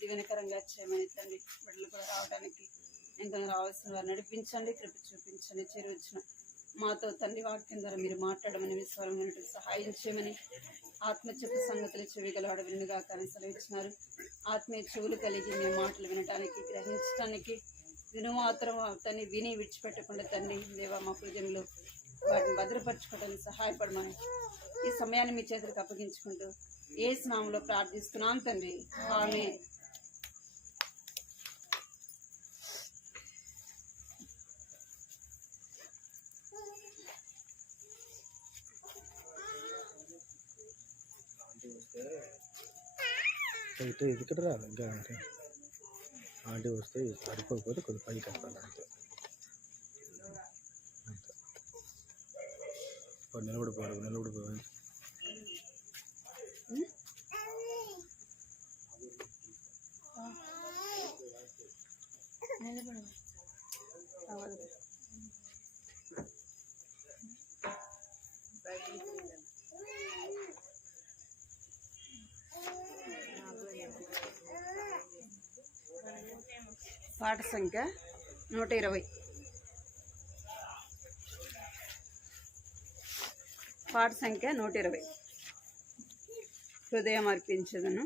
దీవెనకరంగా చేయమని తండ్రి బిడ్డలు కూడా రావడానికి ఇంకా రావాల్సిన వారు నడిపించండి, కృప చూపించండి. చేరవచ్చిన మాతో తండ్రి వాక్యం ద్వారా మీరు మాట్లాడమని విశ్వాసం సహాయం చేయమని ఆత్మ చెప్పు సంగతులు చెవిగలవాడు వినుగా కానీ సెలవిచ్చినారు. ఆత్మీయ చెవులు కలిగి మీ మాటలు వినటానికి గ్రహించడానికి మాత్రం తన్ని విని విడిచిపెట్టకుండా తండ్రి దేవా మా హృదయంలో వాటిని భద్రపరచుకోవడానికి సహాయపడమని ఈ సమయాన్ని మీ చేతులకు అప్పగించుకుంటూ యేసు నామములో ప్రార్థిస్తున్నాం తండ్రి, ఆమేన్. అయితే ఇది ఇక్కడ రాదు ఇంకా అంటే ఆంటీ వస్తే పడిపోకపోతే కొద్ది పైకి కట్టాలి అంతే. నిలబడిపోవాలి పాట సంఖ్య 120. పాట సంఖ్య 120. హృదయం అర్పించదను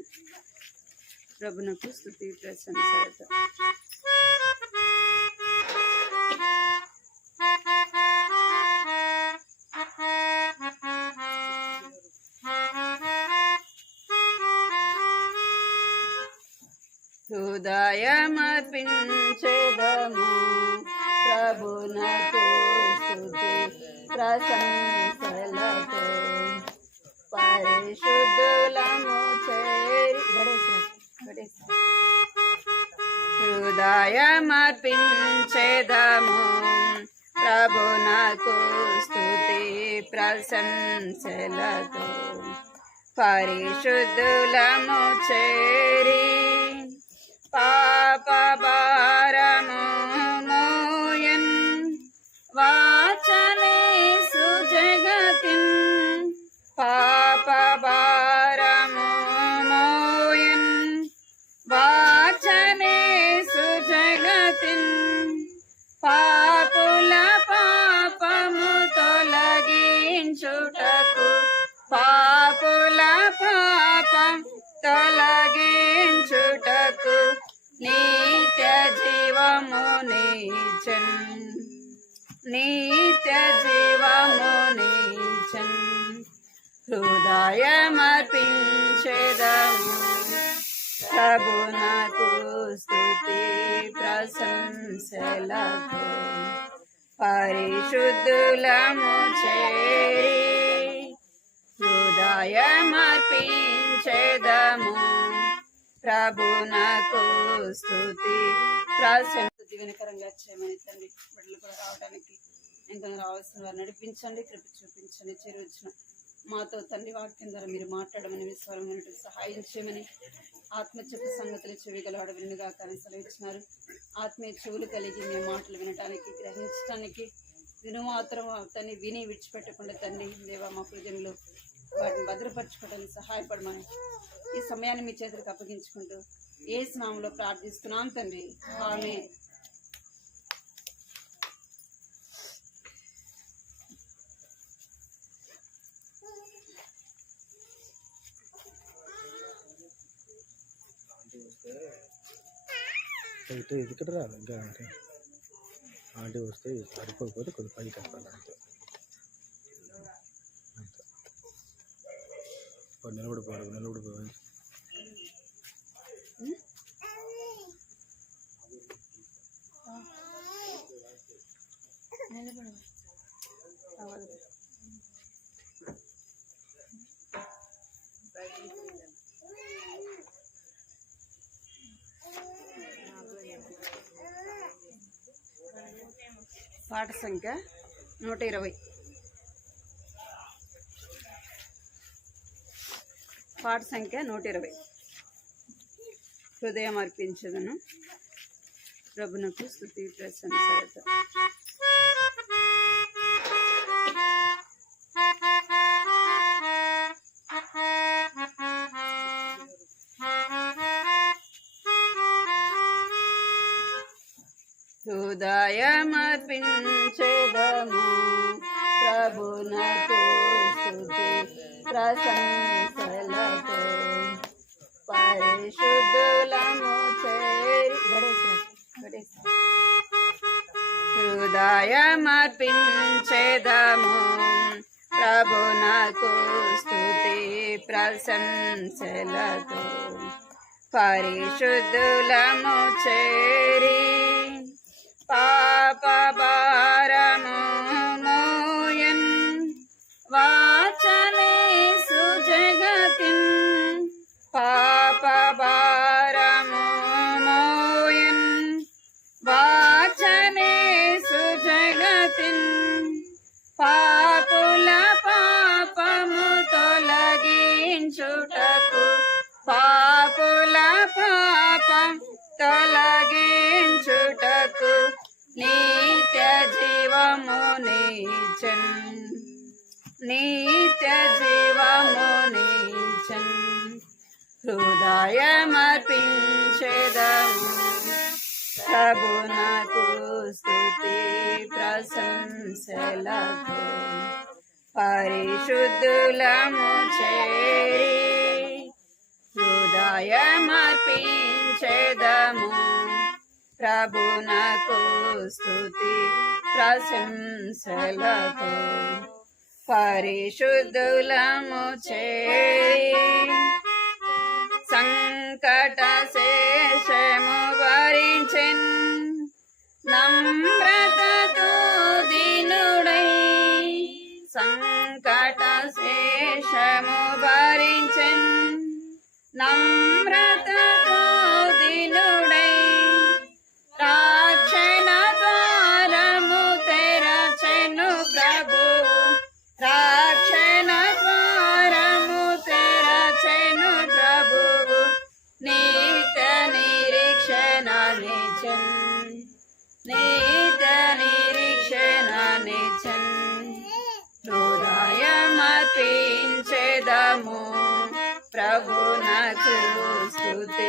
ప్రభునకు స్తుతి ప్రశంసలతో. హృదయమర్పించెదము ప్రభునకు స్తుతి ప్రశంసలతో, పరిశుద్ధులము చేరి హృదయమర్పించెదము ప్రభునకు స్తుతి ప్రశంసలతో, పరిశుద్ధులము చేరి పాప భారము మోయన్ వాచనేసు జగతిన్, పాప భారము మోయన్ వాచనేసు జగతిన్, పాపుల పాపము తొలగించుటకు, పాపుల పాపం తొలగించుటకు నిత్య జీవము నీచన్, నిత్య జీవము నీచన్. హృదయమర్పించెదము ప్రభునకు స్తుతి ప్రశంసలతో, పరిశుద్ధులము చేరి హృదయమర్పించెదము ప్రభునకు స్తుతి ప్రశంస. దీవెనకరంగా చేయమని తండ్రి బిడ్డలు కూడా రావడానికి ఇంకా రావాల్సిన వారు నడిపించండి, కృప చూపించండి. చేరవచ్చిన మాతో తండ్రి వాక్యం ద్వారా మీరు మాట్లాడమని విశ్వాసం సహాయం చేయమని ఆత్మ చెప్పు సంగతులు చెవిగలవాడు వినుగా కానీ సెలవిచ్చినారు. ఆత్మీయ చెవులు కలిగి మీ మాటలు వినటానికి గ్రహించడానికి మాత్రం తన్ని విని విడిచిపెట్టకుండా తండ్రి దేవా మా హృదయంలో వాటిని భద్రపరచుకోవడానికి సహాయపడమని ఈ సమయాన్ని మీ చేతులకు అప్పగించుకుంటూ యేసు నామములో ప్రార్థిస్తున్నాం తండ్రి, ఆమేన్. అయితే ఇది ఇక్కడ రాదు ఇంకా అంటే ఆంటీ వస్తే పడిపోకపోతే కొద్ది పైకి కట్టాలి అంతే. నిలబడిపోవాలి పాట సంఖ్య 120. పాట సంఖ్య 120. హృదయం అర్పించదను ప్రభునకు స్తుతి ప్రశంసలతో. హృదయమర్పించెదము ప్రభునకు స్తుతి ప్రశంసలతో పరిశుద్ధులము హృదయమర్పించెదము ప్రభునకు స్తుతి ప్రశంసలతో పరిశుద్ధులము చేరి పాప భారము మోయన్ వాచనే సుజగతిన్ పాప భారము మోయన్ వాచనే సుజగతిన్ పాపుల పాపము తొలగించుటకు పాపుల పాపం తొలగించుటకు నిత్య జీవము నీచన్ నిత్య జీవము నీచన్ హృదయమర్పించెదము ప్రభునకు స్తుతి ప్రశంసలతో పరిశుద్ధులము చేరి హృదయమర్పించెదము ప్రభునకు స్తుతి ప్రశంసలతో పరిశుద్ధులము చేరి సంకట శేషము భరించెన్ నమ్రతతో దీనుడై సంకట శేషము భరించెన్ నమ్రతతో దీనుడై రక్షణ ద్వారము తెరచెను ప్రభువు రక్షణ ద్వారము తెరచెను ప్రభువు నిత్య నిరీక్షణ నిచన్ నిత్య నిరీక్షణ నిచన్ హృదయమర్పించెదము ప్రభునకు స్తుతి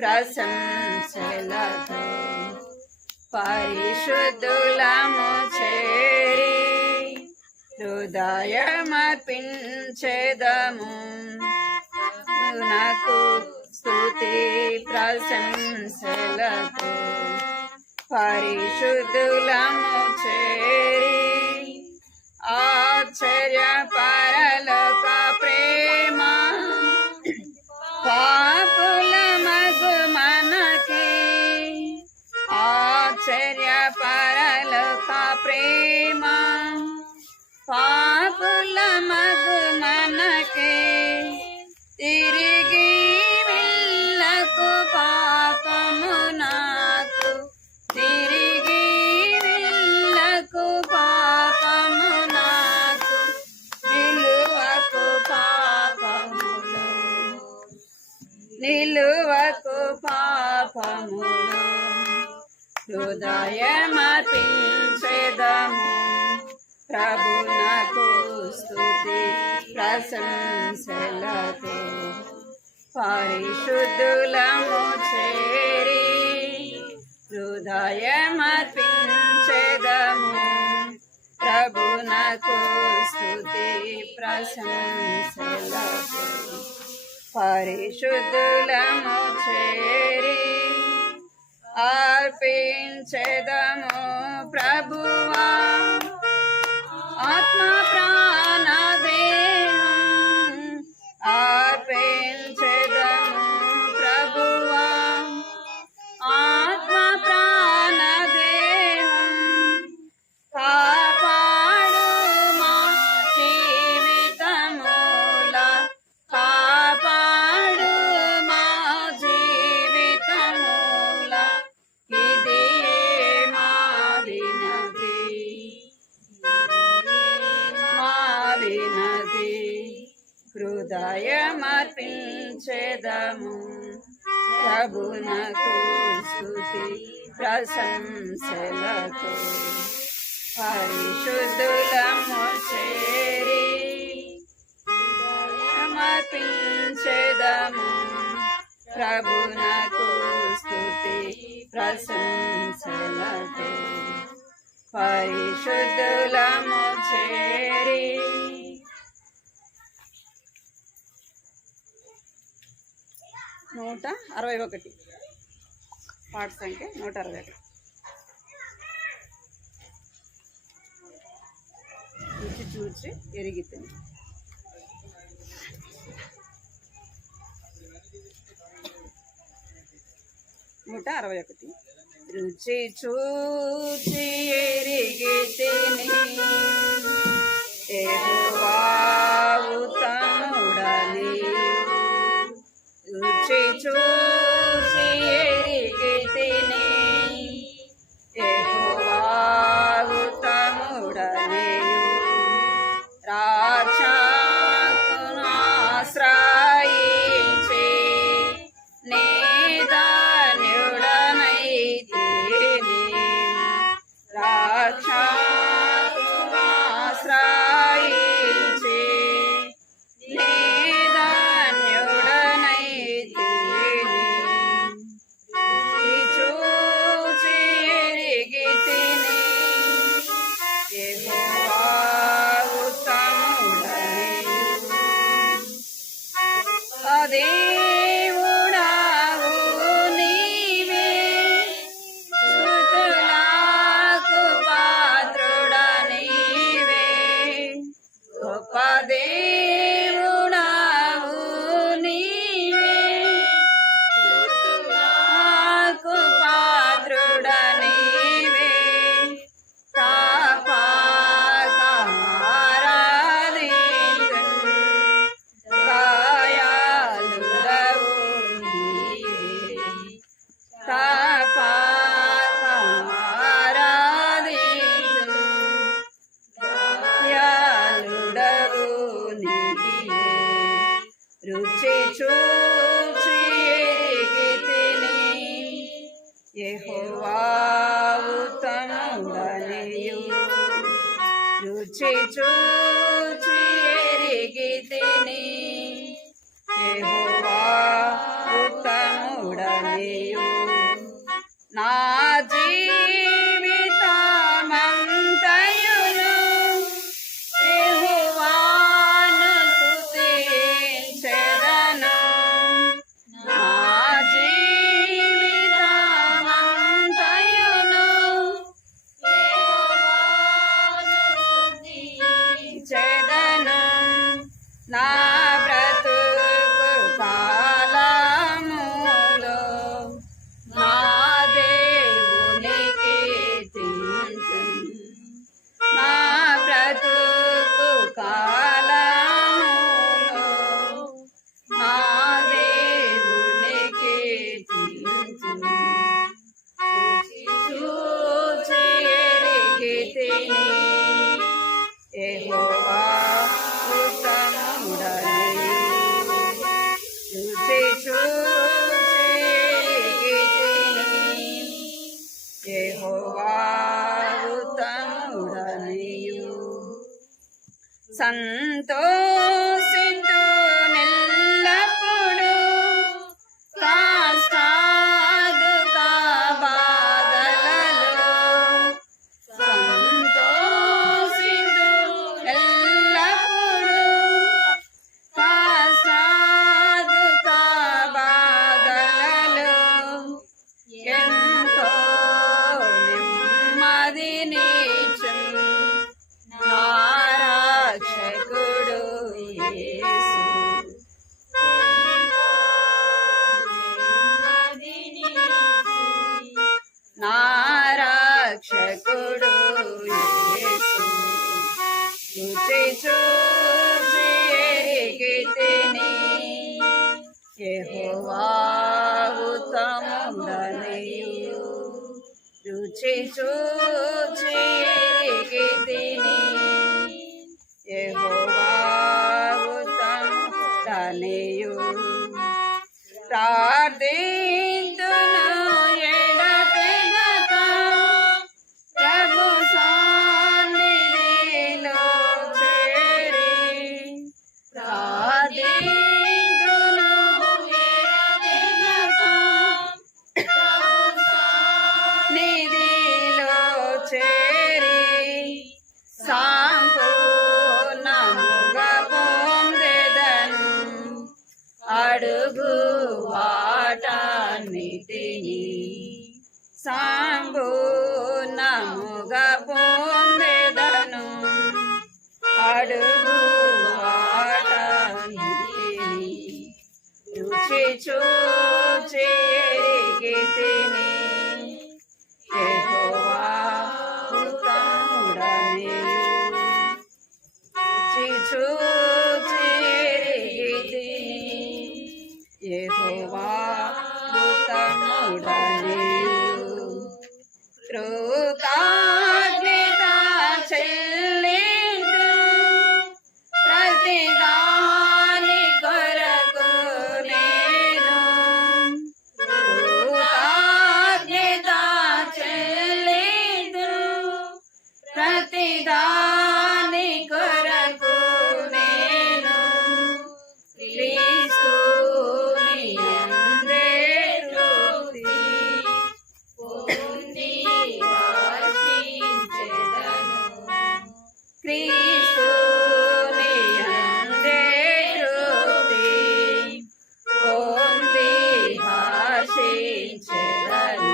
ప్రశంసలతో పరిశుద్ధులము చేరి హృదయమర్పించెదము ప్రభునకు స్తుతి ప్రశంసలతో పరిశుద్ధులము చేరి ఆశ్చర్య పరలోక ప్రేమ పాపుల మగు మనకే ఆశ్చర్య పరలోక ప్రేమ పాపుల మగు మనకే తిరిగి వెళ్ళకు పాపము నాకు తిరిగి వెళ్ళకు పాపము నాకు నిలువకు పాపములో నిలువకు పాపములో హృదయమర్పించెదము ప్రభునకు స్తుతి ప్రశంసలతో పరిశుద్ధులము చేరి హృదయమర్పించెదము ప్రభునకు స్తుతి ప్రశంసలతో పరిశుద్ధులము చేరి అర్పించెదము ప్రభువా ఆత్మ ప్రాణ దేహం అర్పించెదము ప్రభువా ఆత్మ ప్రాణ దేహం కాపాడు మా జీవితముల కాపాడు మా జీవితముల ఇదే మా వినతి మారినది హృదయమర్పించెదము ప్రభునకు స్తుతి ప్రశంసలతో పరిశుద్ధులము చేరి హృదయమర్పించెదము ప్రభునకు స్తుతి ప్రశంసలతో పరిశుద్ధులము చేరి 161 పాట సంఖ్య 161 రుచి చూచి ఎరిగితిని. రుచి చూచి ఎరిగితిని యెహోవావు తమ్ముడని. రుచి చూచి ఎరిగితిని యెహోవావు తమ్ముడని. రాక్షసును ఆశ్రయించి నీ ధన్యుడనైతిని. రాక్షసును ఆశ్రయించి నీ ధన్యుడనైతిని. రుచి చూచి ఎరిగితిని యెహోవావు తమ్ముడని. దేవుడావు నీవే స్తుతులకు పాత్రుడనీవే. గొప్ప దేవుడావు నీవే స్తుతులకు పాత్రుడనీవే. తప్పక ఆరాధింతును దయాళుడవు నీవే. తప్పక ఆరాధింతును దయాళుడవు నీవే. రుచి చూచి ఎరిగితిని యెహోవావు తమ్ముడనియు. రుచి చూచి ఎరిగితిని యెహోవావు తమ్ముడనియు. నా జీవితమంతయును యెహోవాను స్తుతించెదను. నా జీవితమంతయును యెహోవాను స్తుతించెదను. నా బ్రతుకు కాలములో నా దేవునికి కీర్తింతును. నా బ్రతుకు కాలములో నా దేవునికి కీర్తింతును. రుచి చూచి ఎరిగితిని యెహోవావు తమ్ముడని. రుచి చూచి ఎరిగితిని యెహోవావు తమ్ముడనియు. సంతోషింతు నెల్లప్పుడు కష్టాదుఃఖ బాధలలో. సంతోషింతు ఎల్లప్పుడు కష్టాదుఃఖ బాధలలో. ఎంతో నెమ్మదినిచ్చును నా రక్షకుడు యేసు. నా రక్షకుడు యేసు. రుచి చూచి ఎరిగితిని యెహోవావు తమ్ముడనియు. రుచి చూచి ఎరిగితిని యెహోవావు తమ్ముడనియు. ప్రార్థింతును ఎడతెగక ప్రభు సన్నిధిలో చేరి. ప్రార్థింతును ఎడతెగక ప్రభు సన్నిధిలో చేరి. నీతిని సంపూర్ణముగా పొందెదను. అడుగు వాటన్నిటిని రుచి చూచి ఎరిగితిని. యెహోవా ఉత్తముడనియు రుచి చూచి ఎరిగితిని. యెహోవా ఉత్తముడనియు కృతజ్ఞత చెల్లింతు ప్రతిదాని కొరకు నేను. కృతజ్ఞత చెల్లింతు ప్రతిదాని కొరకు నేను. క్రీస్తుని యందే తృప్తి పొంది ఆశించెదను. క్రీస్తుని యందే తృప్తి పొంది ఆశించెదను.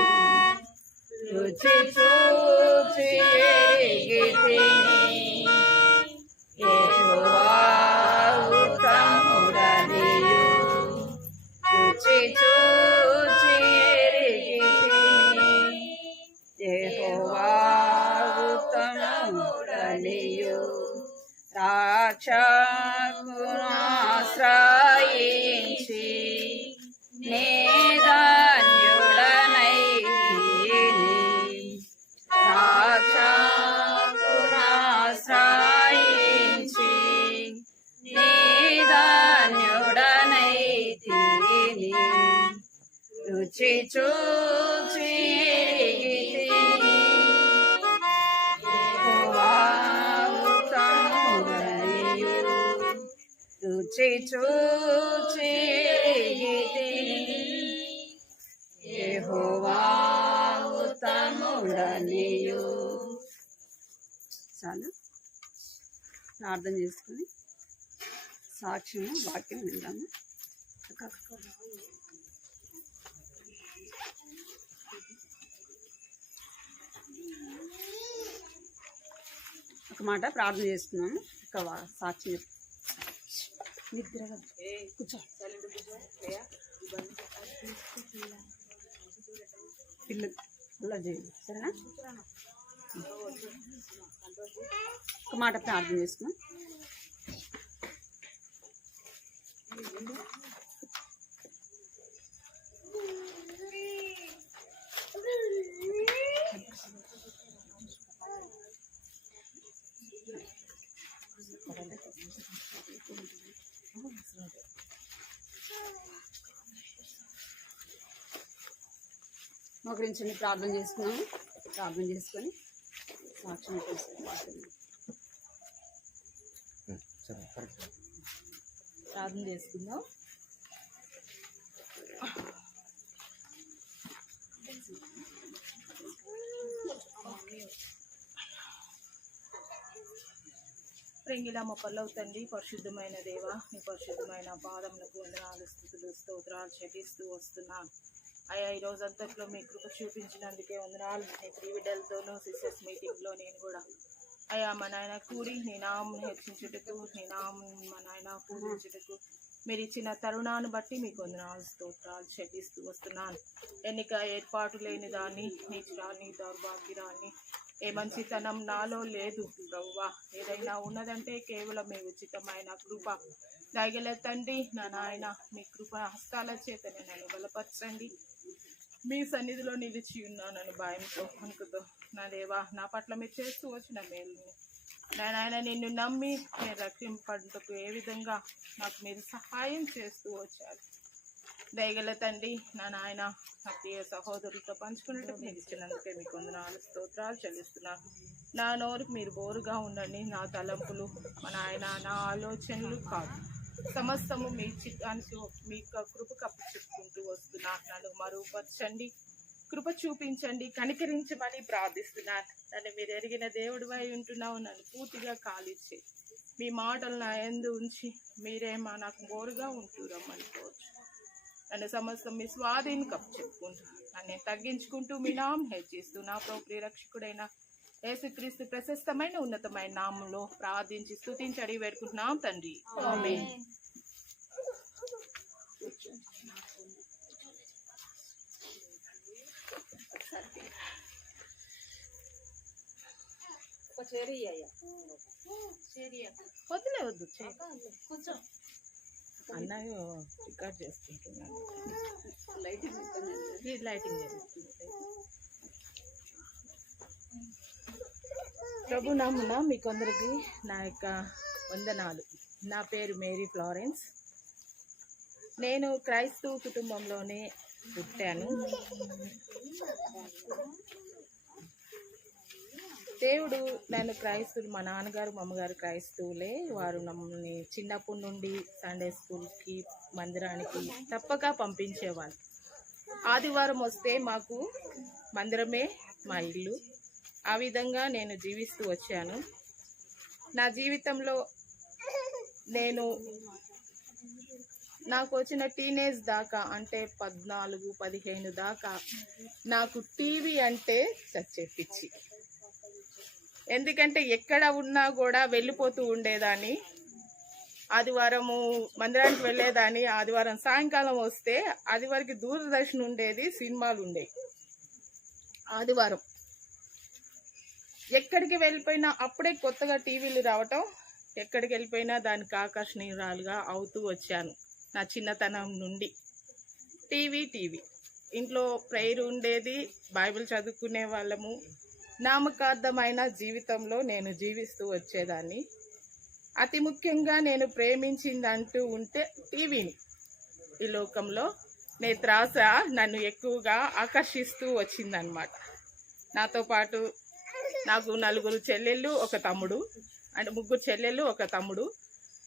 రుచి చూచి ఎరిగితిని. యెహోవా ఉత్తముడనియు రుచి చూచి ఎరిగితిని. యెహోవా ఉత్తముడనియు రాక్షకునాశ్రయించి నే ధన్యుడనైతిని. రాక్షకునాశ్రయించి నే ధన్యుడనైతిని. రుచి చూచి ఎరిగితిని. యెహోవా ఉత్తముడనియు రుచి చూచి ఎరిగితిని. యెహోవా ఉత్తముడనియు. చాలు ప్రార్థన చేసుకుని సాక్ష్యము వాక్యం విందాము. ఒక మాట ప్రార్థన చేసుకున్నాము. ఒక సాక్షి నిద్రగా కూర్చో. పిల్లలు అలా చేయండి సరేనా. ఒక మాట ప్రార్థన చేసుకున్నాం. మోకరించండి, ప్రార్థన చేసుకున్నాము. ప్రార్థన చేసుకొని సాక్ష్యం ప్రార్థన చేసుకుందాం. ప్రింగిల మొక్కల్లో తండ్రి, పరిశుద్ధమైన దేవ, నీ పరిశుద్ధమైన పాదములకు వందనాలు, స్తుతులు, స్తోత్రాలు చెల్లిస్తూ వస్తున్నాను. అయ్యా ఈ రోజంతట్లో మీ కృప చూపించినందుకే వందనాలు. నీ ప్రియ బిడ్డలతోనూ సిస్టర్స్ మీటింగ్లో నేను కూడా అయ్యా మా నాయన కూడి నీ నామం హెచ్చించుటకు, నీ నామం మా నాయన పూజించుటకు మీరు ఇచ్చిన తరుణాన్ని బట్టి మీకు వందనాలు, స్తోత్రాలు చెల్లిస్తూ వస్తున్నాను. ఎన్నిక ఏర్పాటు లేని దాన్ని, నీచురాన్ని, దౌర్భాగ్యురాన్ని, ఏ మంచితనం నాలో లేదు ప్రభువా. ఏదైనా ఉన్నదంటే కేవలం మీ ఉచితమైన కృప. దయగల తండ్రి నా నాయన, మీ కృప హస్తాల చేతనే నన్ను బలపరచండి. మీ సన్నిధిలో నిలిచి ఉన్నానని భయంతో వణుకుతో నా దేవా, నా పట్ల మీరు చేస్తూ వచ్చిన మేలుని నా నాయన నిన్ను నమ్మి నేను రక్షింపటకు ఏ విధంగా నాకు మీరు సహాయం చేస్తూ వచ్చారు. దయగల తండ్రి నా నాయన, నా ప్రియ సహోదరులతో పంచుకున్నట్టు మీరు ఇచ్చినందుకే మీకు వందనాలు, స్తోత్రాలు చెల్లిస్తున్నాను. నా నోరుకు మీరు బోరుగా ఉండండి. నా తలంపులు మా నాయన, నా ఆలోచనలు కాదు, సమస్తము మీ చిత్తానికి మీ కృప కప్పు చెప్పుకుంటూ వస్తున్నాను. నన్ను మరుపరచండి, కృప చూపించండి, కనికరించమని ప్రార్థిస్తున్నాను. నన్ను మీరు ఎరిగిన దేవుడివై ఉంటున్నావు. నన్ను పూర్తిగా కాలిచ్చి మీ మాటలు నా యందు ఉంచి మీరేమో నాకు బోరుగా ఉంటూ రమ్మనుకోవచ్చు. నన్ను సమస్తం మీ స్వాధీనం చెప్పుకుంటూ నన్ను తగ్గించుకుంటూ మీ నామం హెచ్చిస్తూ నా ప్రియ రక్షకుడైన యేసుక్రీస్తు ప్రశస్తమైన ఉన్నతమైన నామంలో ప్రార్థించి స్తుతించి అడిగి వేడుకుంటున్నాం తండ్రి. ఆమేన్. వద్దులే వద్దు కూర్చో. అన్నయ్య రికార్డ్ చేసుకుంటున్నాను. లైటింగ్ జరుగుతుంది. ప్రభు నామున మీకందరికి నా యొక్క వందనాలు. నా పేరు మేరీ ఫ్లారెన్స్. నేను క్రైస్తవ కుటుంబంలోనే పుట్టాను. దేవుడు నన్ను క్రైస్తవులు, మా నాన్నగారు మా అమ్మగారు క్రైస్తవులే. వారు మమ్మల్ని చిన్నప్పటి నుండి సండే స్కూల్కి మందిరానికి తప్పక పంపించేవాళ్ళు. ఆదివారం వస్తే మాకు మందిరమే మా ఇల్లు. ఆ విధంగా నేను జీవిస్తూ వచ్చాను. నా జీవితంలో నాకు వచ్చిన టీనేజ్ దాకా, అంటే 14-15 దాకా నాకు టీవీ అంటే చచ్చే పిచ్చి. ఎందుకంటే ఎక్కడ ఉన్నా కూడా వెళ్ళిపోతూ ఉండేదాన్ని. ఆదివారము మందిరానికి వెళ్ళేదాన్ని. ఆదివారం సాయంకాలం వస్తే అది వరకు దూరదర్శన్ ఉండేది, సినిమాలు ఉండేవి. ఆదివారం ఎక్కడికి వెళ్ళిపోయినా అప్పుడే కొత్తగా టీవీలు రావటం, ఎక్కడికి వెళ్ళిపోయినా దానికి ఆకర్షణీయురాలుగా అవుతూ వచ్చాను నా చిన్నతనం నుండి. టీవీ ఇంట్లో ప్రేయర్ ఉండేది, బైబిల్ చదువుకునే వాళ్ళము. నామకార్థమైన జీవితంలో నేను జీవిస్తూ వచ్చేదాన్ని. అతి ముఖ్యంగా నేను ప్రేమించిందంటూ ఉంటే టీవీని. ఈ లోకంలో నేత్రాస నన్ను ఎక్కువగా ఆకర్షిస్తూ వచ్చిందనమాట. నాతో పాటు నాకు 4 చెల్లెళ్ళు, 1 తమ్ముడు, అంటే 3 చెల్లెళ్ళు, 1 తమ్ముడు.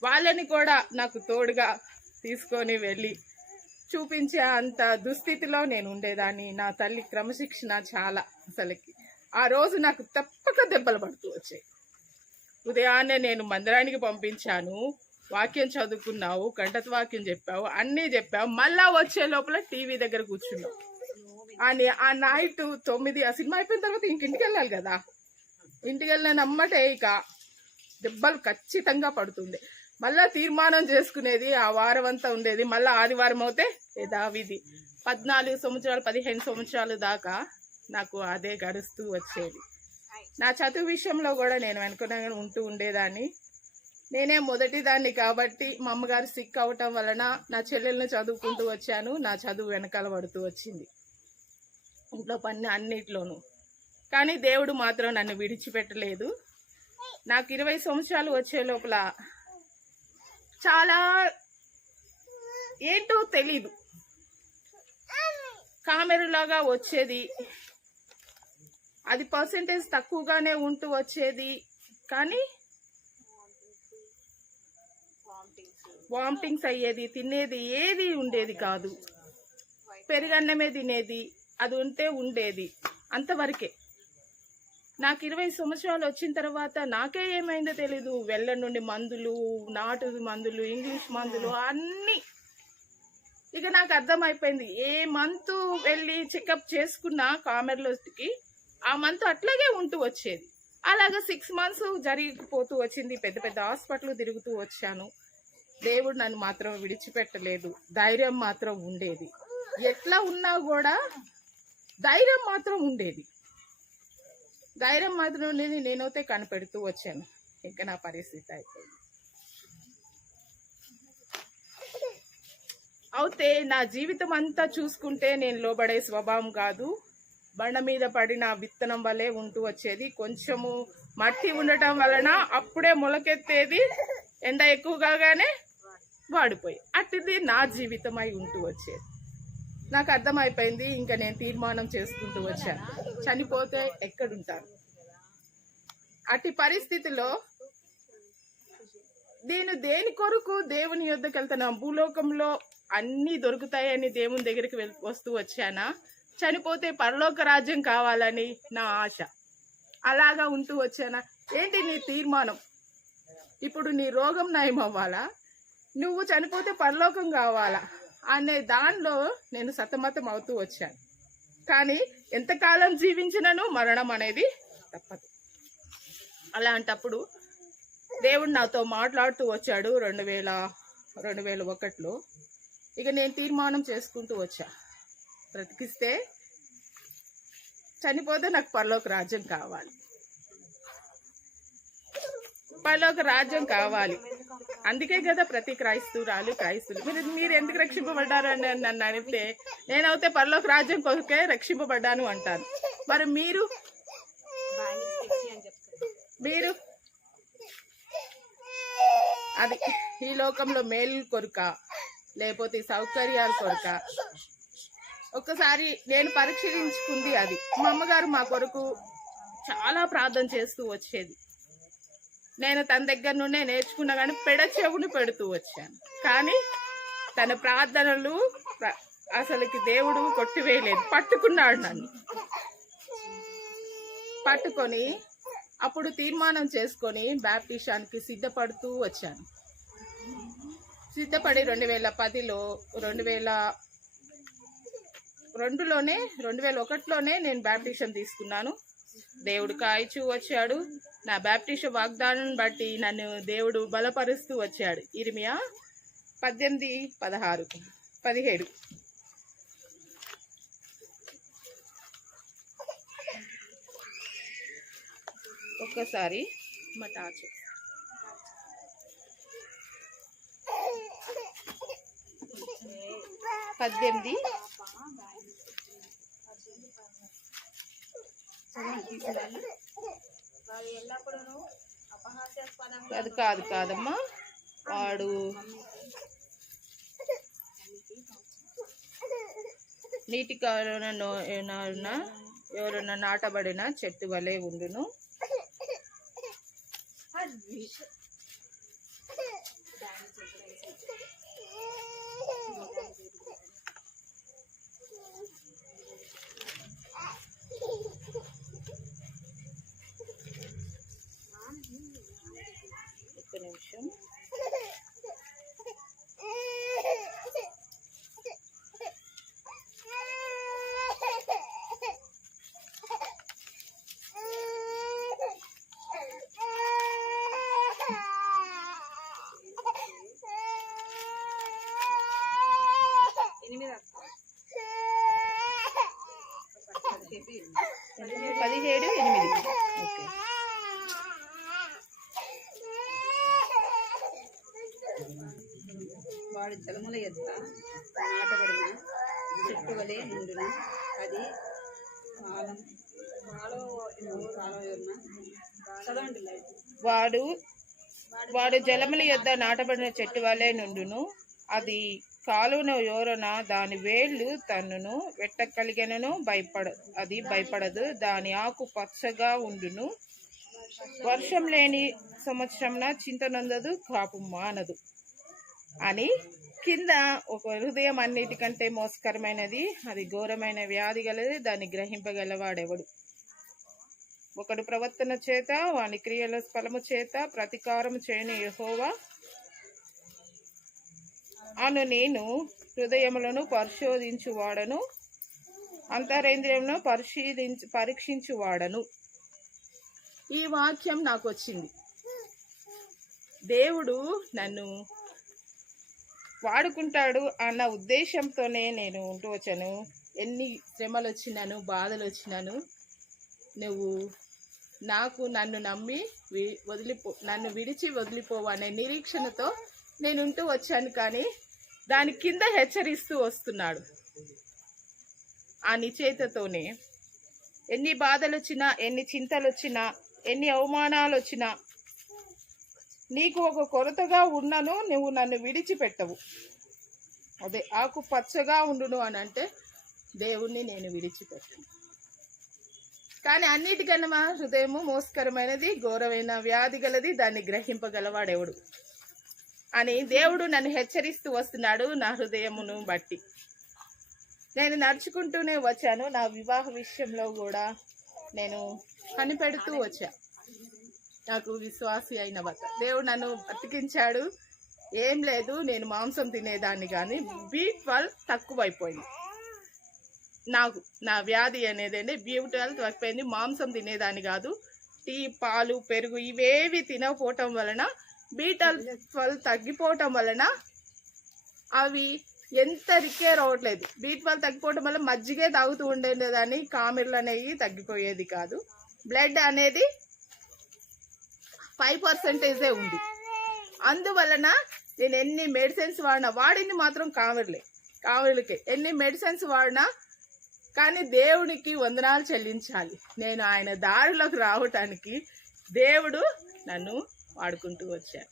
వాళ్ళని కూడా నాకు తోడుగా తీసుకొని వెళ్ళి చూపించే అంత దుస్థితిలో నేను ఉండేదాన్ని. నా తల్లి క్రమశిక్షణ చాలా. అసలుకి ఆ రోజు నాకు తప్పక దెబ్బలు పడుతూ వచ్చాయి. ఉదయాన్నే నేను మందిరానికి పంపించాను, వాక్యం చదువుకున్నావు, కంఠత వాక్యం చెప్పావు, అన్నీ చెప్పావు. మళ్ళా వచ్చే లోపల టీవీ దగ్గర కూర్చున్నావు. ఆ నైట్ 9 ఆ సినిమా అయిపోయిన తర్వాత ఇంటికి వెళ్ళాలి కదా. ఇంటికి వెళ్ళినమ్మటే ఇక దెబ్బలు ఖచ్చితంగా పడుతుంది. మళ్ళా తీర్మానం చేసుకునేది. ఆ వారం అంతా ఉండేది. మళ్ళీ ఆదివారం అవుతే యథావిధి 14 సంవత్సరాలు 15 సంవత్సరాల దాకా నాకు అదే గడుస్తూ వచ్చేది. నా చదువు విషయంలో కూడా నేను వెనుకనే ఉంటూ ఉండేదాన్ని. నేనే మొదటిదాన్ని కాబట్టి మా అమ్మగారు సిక్ అవటం వలన నా చెల్లెలను చదువుకుంటూ వచ్చాను. నా చదువు వెనకాల పడుతూ వచ్చింది ఇంట్లో పని అన్నిట్లోనూ. కానీ దేవుడు మాత్రం నన్ను విడిచిపెట్టలేదు. నాకు 20 సంవత్సరాలు వచ్చే లోపల చాలా ఏంటో తెలీదు, కామెరులాగా వచ్చేది. అది పర్సెంటేజ్ తక్కువగానే ఉంటూ వచ్చేది. కానీ వామిటింగ్స్ అయ్యేది. తినేది ఏది ఉండేది కాదు. పెరుగన్నమే తినేది, అది ఉంటే ఉండేది, అంతవరకే. నాకు 20 సంవత్సరాలు వచ్చిన తర్వాత నాకే ఏమైందో తెలీదు. వెళ్ళ నుండి మందులు, నాటు మందులు, ఇంగ్లీష్ మందులు అన్నీ. ఇక నాకు అర్థమైపోయింది, ఏ మంత్ వెళ్ళి చెకప్ చేసుకున్నా కామెర్లోకి ఆ మంత్ అట్లాగే ఉంటూ వచ్చేది. అలాగా 6 months జరిగిపోతూ వచ్చింది. పెద్ద పెద్ద హాస్పిటల్ తిరుగుతూ వచ్చాను. దేవుడు నన్ను మాత్రం విడిచిపెట్టలేదు. ధైర్యం మాత్రం ఉండేది. ఎట్లా ఉన్నా కూడా ధైర్యం మాత్రం ఉండేది. ధైర్యం మాత్రం ఉండేది. నేనైతే కనిపెడుతూ వచ్చాను. ఇంకా నా పరిస్థితి అయిపోయింది. అయితే నా జీవితం అంతా చూసుకుంటే నేను లోబడే స్వభావం కాదు. బండ మీద పడిన విత్తనం వలె ఉంటూ వచ్చేది. కొంచెము మట్టి ఉండటం వలన అప్పుడే మొలకెత్తేది, ఎండ ఎక్కువగానే వాడిపోయి అట్టిది నా జీవితం అయి ఉంటూ వచ్చేది. నాకు అర్థమైపోయింది. ఇంకా నేను తీర్మానం చేసుకుంటూ వచ్చాను, చనిపోతే ఎక్కడుంటాను. అట్టి పరిస్థితిలో నేను దేని కొరకు దేవుని యొద్దకు వెళ్తాను. భూలోకంలో అన్నీ దొరుకుతాయని దేవుని దగ్గరికి వస్తూ వచ్చానా, చనిపోతే పరలోక రాజ్యం కావాలని నా ఆశ. అలాగా ఉంటూ వచ్చానా. ఏంటి నీ తీర్మానం? ఇప్పుడు నీ రోగం నయం అవ్వాలా, నువ్వు చనిపోతే పరలోకం కావాలా, అనే దానిలో నేను సతమతం అవుతూ వచ్చాను. కానీ ఎంతకాలం జీవించినను మరణం అనేది తప్పదు. అలాంటప్పుడు దేవుడు నాతో మాట్లాడుతూ వచ్చాడు 2001లో. ఇక నేను తీర్మానం చేసుకుంటూ వచ్చా, బ్రతికిస్తే చనిపోతే నాకు పరలోక రాజ్యం కావాలి, పరలోక రాజ్యం కావాలి. అందుకే కదా ప్రతి క్రైస్తువులు మీరు ఎందుకు రక్షింపబడ్డారు అని నన్ను అడిగితే నేనైతే పరలోక రాజ్యం కొరకే రక్షింపబడ్డాను అంటాను. మరి మీరు అది ఈ లోకంలో మేలు కొరక లేకపోతే సౌకర్యాల కొరక? ఒక్కసారి నేను పరీక్షించుకుంది అది. మా అమ్మగారు మా కొరకు చాలా ప్రార్థన చేస్తూ వచ్చేది. నేను తన దగ్గర నుండే నేర్చుకున్నా, కానీ చెవుని పెడుతూ వచ్చాను. కానీ తన ప్రార్థనలు అసలుకి దేవుడు కొట్టివేయలేదు, పట్టుకున్నాడు నన్ను. పట్టుకొని అప్పుడు తీర్మానం చేసుకొని బాప్టిజానికి సిద్ధపడుతూ వచ్చాను. సిద్ధపడి 2010లో 2001లోనే నేను బాప్టిజం తీసుకున్నాను. దేవుడు కాయిచూ వచ్చాడు. నా బాప్టిజం వాగ్దానం బట్టి నన్ను దేవుడు బలపరుస్తూ వచ్చాడు. ఇర్మియా 18:16-17. ఒక్కసారి మటాచు 18. అది కాదమ్మా, వాడు నీటి కాలువన ఎవరన్నా నాటబడిన చెట్టు వలె ఉండును. ఒక్క నిమిషం. పదిహేడు 8. ఓకే. వాడి జలముల ఎద్ద నాటబడిన చెట్టు వలె నుండును. అది వాడు జలముల యొద్ద నాటబడిన చెట్టు వలె నుండును. అది కాలువన యోరన దాని వేళ్ళు తన్నును. వెట్టగలిగినను భయపడదు. దాని ఆకు పచ్చగా ఉండును. వర్షం లేని సంవత్సరంన చింతనందదు, కాపు మానదు అని కింద ఒక హృదయం అన్నిటికంటే మోసకరమైనది, అది ఘోరమైన వ్యాధి గలది, దాన్ని గ్రహింపగలవాడెవడు? ఒకడు ప్రవర్తన చేత వాని క్రియల ఫలము చేత ప్రతీకారం చేయని యెహోవా అను నేను హృదయములను పరిశోధించువాడను, అంతరేంద్రియములను పరీక్షించువాడను. ఈ వాక్యం నాకు వచ్చింది. దేవుడు నన్ను వాడుకుంటాడు అన్న ఉద్దేశంతోనే నేను ఉంటూ వచ్చాను. ఎన్ని శ్రమలు వచ్చినాను, బాధలు వచ్చినాను, నువ్వు నన్ను నమ్మి నన్ను విడిచి వదిలిపోవనే నిరీక్షణతో నేను ఉంటూ వచ్చాను. కానీ దాని కింద హెచ్చరిస్తూ వస్తున్నాడు. ఆ నిశ్చయితతోనే ఎన్ని బాధలు వచ్చినా, ఎన్ని చింతలు వచ్చినా, ఎన్ని అవమానాలు వచ్చినా, నీకు ఒక కొరతగా ఉన్నను, నువ్వు నన్ను విడిచిపెట్టవు. అదే ఆకు పచ్చగా ఉండును అని అంటే దేవుణ్ణి నేను విడిచిపెట్టను. కానీ అన్నిటికన్నా హృదయము మోసకరమైనది, ఘోరమైన వ్యాధి గలది, దాన్ని గ్రహింపగలవాడెవడు అని దేవుడు నన్ను హెచ్చరిస్తూ వస్తున్నాడు. నా హృదయమును బట్టి నేను నడుచుకుంటూనే వచ్చాను. నా వివాహ విషయంలో కూడా నేను కనిపెడుతూ వచ్చా. నాకు విశ్వాసి అయిన భర్త దేవుడు నన్ను బ్రతికించాడు. ఏం లేదు, నేను మాంసం తినేదాన్ని కానీ B12 తక్కువైపోయింది నాకు. నా వ్యాధి అనేది అండి B12 తక్కువైంది. మాంసం తినేదాన్ని కాదు, టీ, పాలు, పెరుగు ఇవేవి తినకపోవటం వలన B12 తగ్గిపోవటం వలన అవి ఎంత రికేర్ అవ్వట్లేదు. B12 తగ్గిపోవటం వల్ల మజ్జిగే తాగుతూ ఉండేదాన్ని, కామెర్లు అనేవి తగ్గిపోయేది కాదు. బ్లడ్ అనేది 5% ఉంది. అందువలన నేను ఎన్ని మెడిసిన్స్ వాడింది మాత్రం కామెర్లకే ఎన్ని మెడిసిన్స్ వాడినా కానీ దేవునికి వందనాలు చెల్లించాలి. నేను ఆయన దారిలోకి రావటానికి దేవుడు నన్ను వాడుకుంటూ వచ్చాను.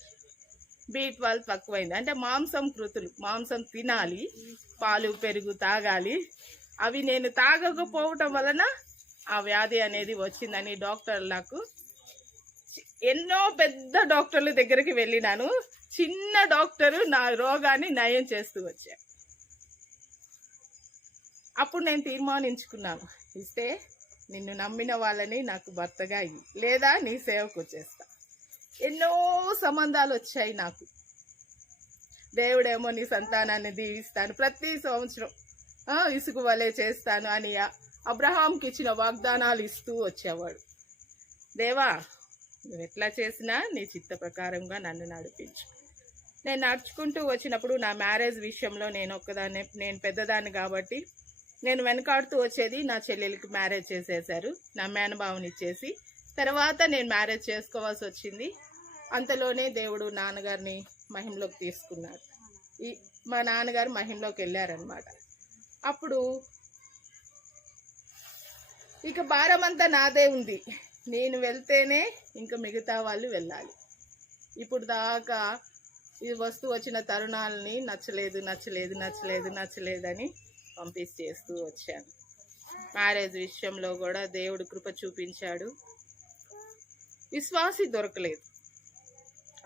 B12 తక్కువైంది అంటే మాంసం తినాలి, పాలు పెరుగు తాగాలి. అవి నేను తాగకపోవటం వలన ఆ వ్యాధి అనేది వచ్చిందని డాక్టర్లకు ఎన్నో పెద్ద డాక్టర్ల దగ్గరికి వెళ్ళినాను. చిన్న డాక్టరు నా రోగాన్ని నయం చేస్తూ వచ్చాను. అప్పుడు నేను తీర్మానించుకున్నాను, ఇస్తే నిన్ను నమ్మిన వాళ్ళని నాకు భర్తగా ఇవ్వు, లేదా నీ సేవకు వచ్చేస్తా. ఎన్నో సంబంధాలు వచ్చాయి నాకు. దేవుడేమో నీ సంతానాన్ని దీవిస్తాను, ప్రతి సంవత్సరం ఇసుకు వలె చేస్తాను అని అబ్రహాంకి ఇచ్చిన వాగ్దానాలు ఇస్తూ వచ్చేవాడు. దేవా, నువ్వు ఎట్లా చేసినా నీ చిత్త ప్రకారంగా నన్ను నడిపించు. నేను నడుచుకుంటూ వచ్చినప్పుడు నా మ్యారేజ్ విషయంలో నేను పెద్దదాన్ని కాబట్టి నేను వెనకాడుతూ వచ్చేది. నా చెల్లెలకి మ్యారేజ్ చేసేశారు, నా మేనబావని ఇచ్చేసి. తర్వాత నేను మ్యారేజ్ చేసుకోవాల్సి వచ్చింది. అంతలోనే దేవుడు నాన్నగారిని మహిమలోకి తీసుకున్నాడు. మా నాన్నగారు మహిమలోకి వెళ్ళారనమాట. అప్పుడు ఇక భారం అంతా నాదే ఉంది. నేను వెళ్తేనే ఇంకా మిగతా వాళ్ళు వెళ్ళాలి. ఇప్పుడు దాకా ఈ వస్తువు వచ్చిన తరుణాలని నచ్చలేదని పంపించేస్తూ వచ్చాను. మ్యారేజ్ విషయంలో కూడా దేవుడు కృప చూపించాడు. విశ్వాసి దొరకలేదు,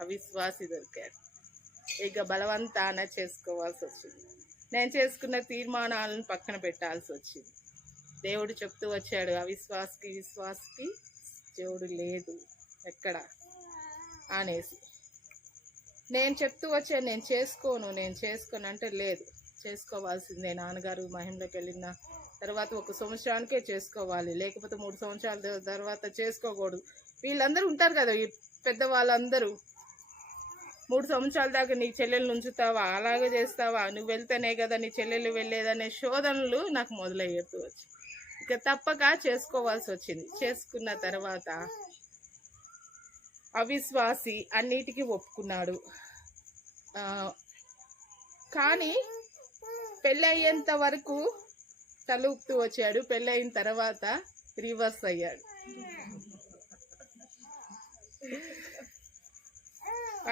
అవిశ్వాసి దొరికాడు. ఇక బలవంతాన చేసుకోవాల్సి వచ్చింది. నేను చేసుకున్న తీర్మానాలను పక్కన పెట్టాల్సి వచ్చింది. దేవుడు చెప్తూ వచ్చాడు, విశ్వాసికి దేవుడు లేదు ఎక్కడ అనేసి. నేను చెప్తూ వచ్చాను, నేను చేసుకోను అంటే లేదు, చేసుకోవాల్సిందే. నాన్నగారు మహిమలోకి వెళ్ళిన తర్వాత 1 సంవత్సరానికే చేసుకోవాలి, లేకపోతే 3 సంవత్సరాల తర్వాత చేసుకోకూడదు. వీళ్ళందరూ ఉంటారు కదా, ఈ పెద్దవాళ్ళందరూ 3 సంవత్సరాల దాకా నీ చెల్లెలు ఉంచుతావా, అలాగే చేస్తావా, నువ్వు వెళ్తేనే కదా నీ చెల్లెలు వెళ్ళేదనే శోధనలు నాకు మొదలయ్యేస్తూ వచ్చి ఇక తప్పక చేసుకోవాల్సి వచ్చింది. చేసుకున్న తర్వాత అవిశ్వాసి అన్నిటికీ ఒప్పుకున్నాడు. కానీ పెళ్ళయ్యేంత వరకు తలూపుతూ వచ్చాడు. పెళ్ళయిన తర్వాత రివర్స్ అయ్యాడు.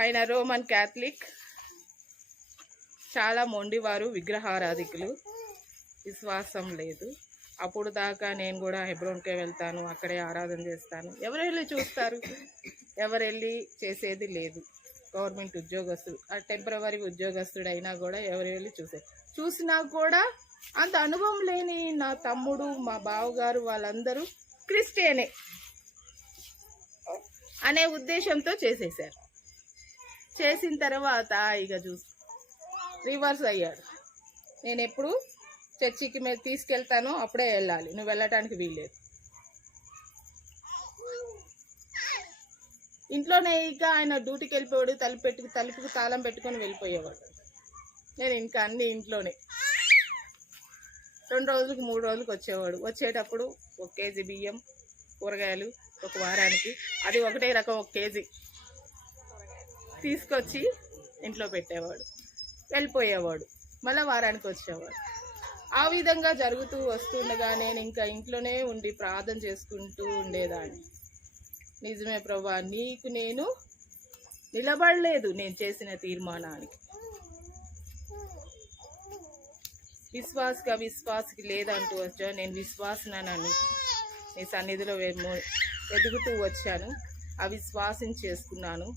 ఆయన రోమన్ క్యాథలిక్, చాలా మొండివారు, విగ్రహారాధికులు, విశ్వాసం లేదు. అప్పుడు దాకా నేను కూడా హెబ్రోన్కే వెళ్తాను, అక్కడే ఆరాధన చేస్తాను. ఎవరు వెళ్ళి చూస్తారు, ఎవరు వెళ్ళి చేసేది లేదు. గవర్నమెంట్ ఉద్యోగస్తుడు, టెంపరవరీ ఉద్యోగస్తుడైనా కూడా ఎవరు వెళ్ళి చూసినా కూడా అంత అనుభవం లేని నా తమ్ముడు, మా బావగారు వాళ్ళందరూ క్రిస్టియనే అనే ఉద్దేశంతో చేసేసారు. చేసిన తర్వాత ఇక రివర్స్ అయ్యాడు. నేను ఎప్పుడు చర్చికి మీరు తీసుకెళ్తాను అప్పుడే వెళ్ళాలి, నువ్వు వెళ్ళటానికి వీల్లేదు. ఇంట్లోనే ఇక ఆయన డ్యూటీకి వెళ్ళిపోయాడు. తలుపుకు తాళం పెట్టుకొని వెళ్ళిపోయేవాడు. నేను ఇంకా అన్ని ఇంట్లోనే. 2 రోజులకు 3 రోజులకు వచ్చేవాడు. వచ్చేటప్పుడు 1 కేజీ బియ్యం, కూరగాయలు 1 వారానికి, అది ఒకటే రకం 1 కేజీ తీసుకొచ్చి ఇంట్లో పెట్టేవాడు, వెళ్ళిపోయేవాడు. మళ్ళీ వారానికి వచ్చేవాడు. ఆ విధంగా జరుగుతూ వస్తుండగా నేను ఇంకా ఇంట్లోనే ఉండి ప్రార్థన చేసుకుంటూ ఉండేదాన్ని. నిజమే ప్రభా, నీకు నేను నిలబడలేదు నేను చేసిన తీర్మానానికి. విశ్వాసికి లేదంటూ వచ్చా. నేను విశ్వాసనని నీ సన్నిధిలో ఎదుగుతూ వచ్చాను, అవిశ్వాసం చేసుకున్నాను.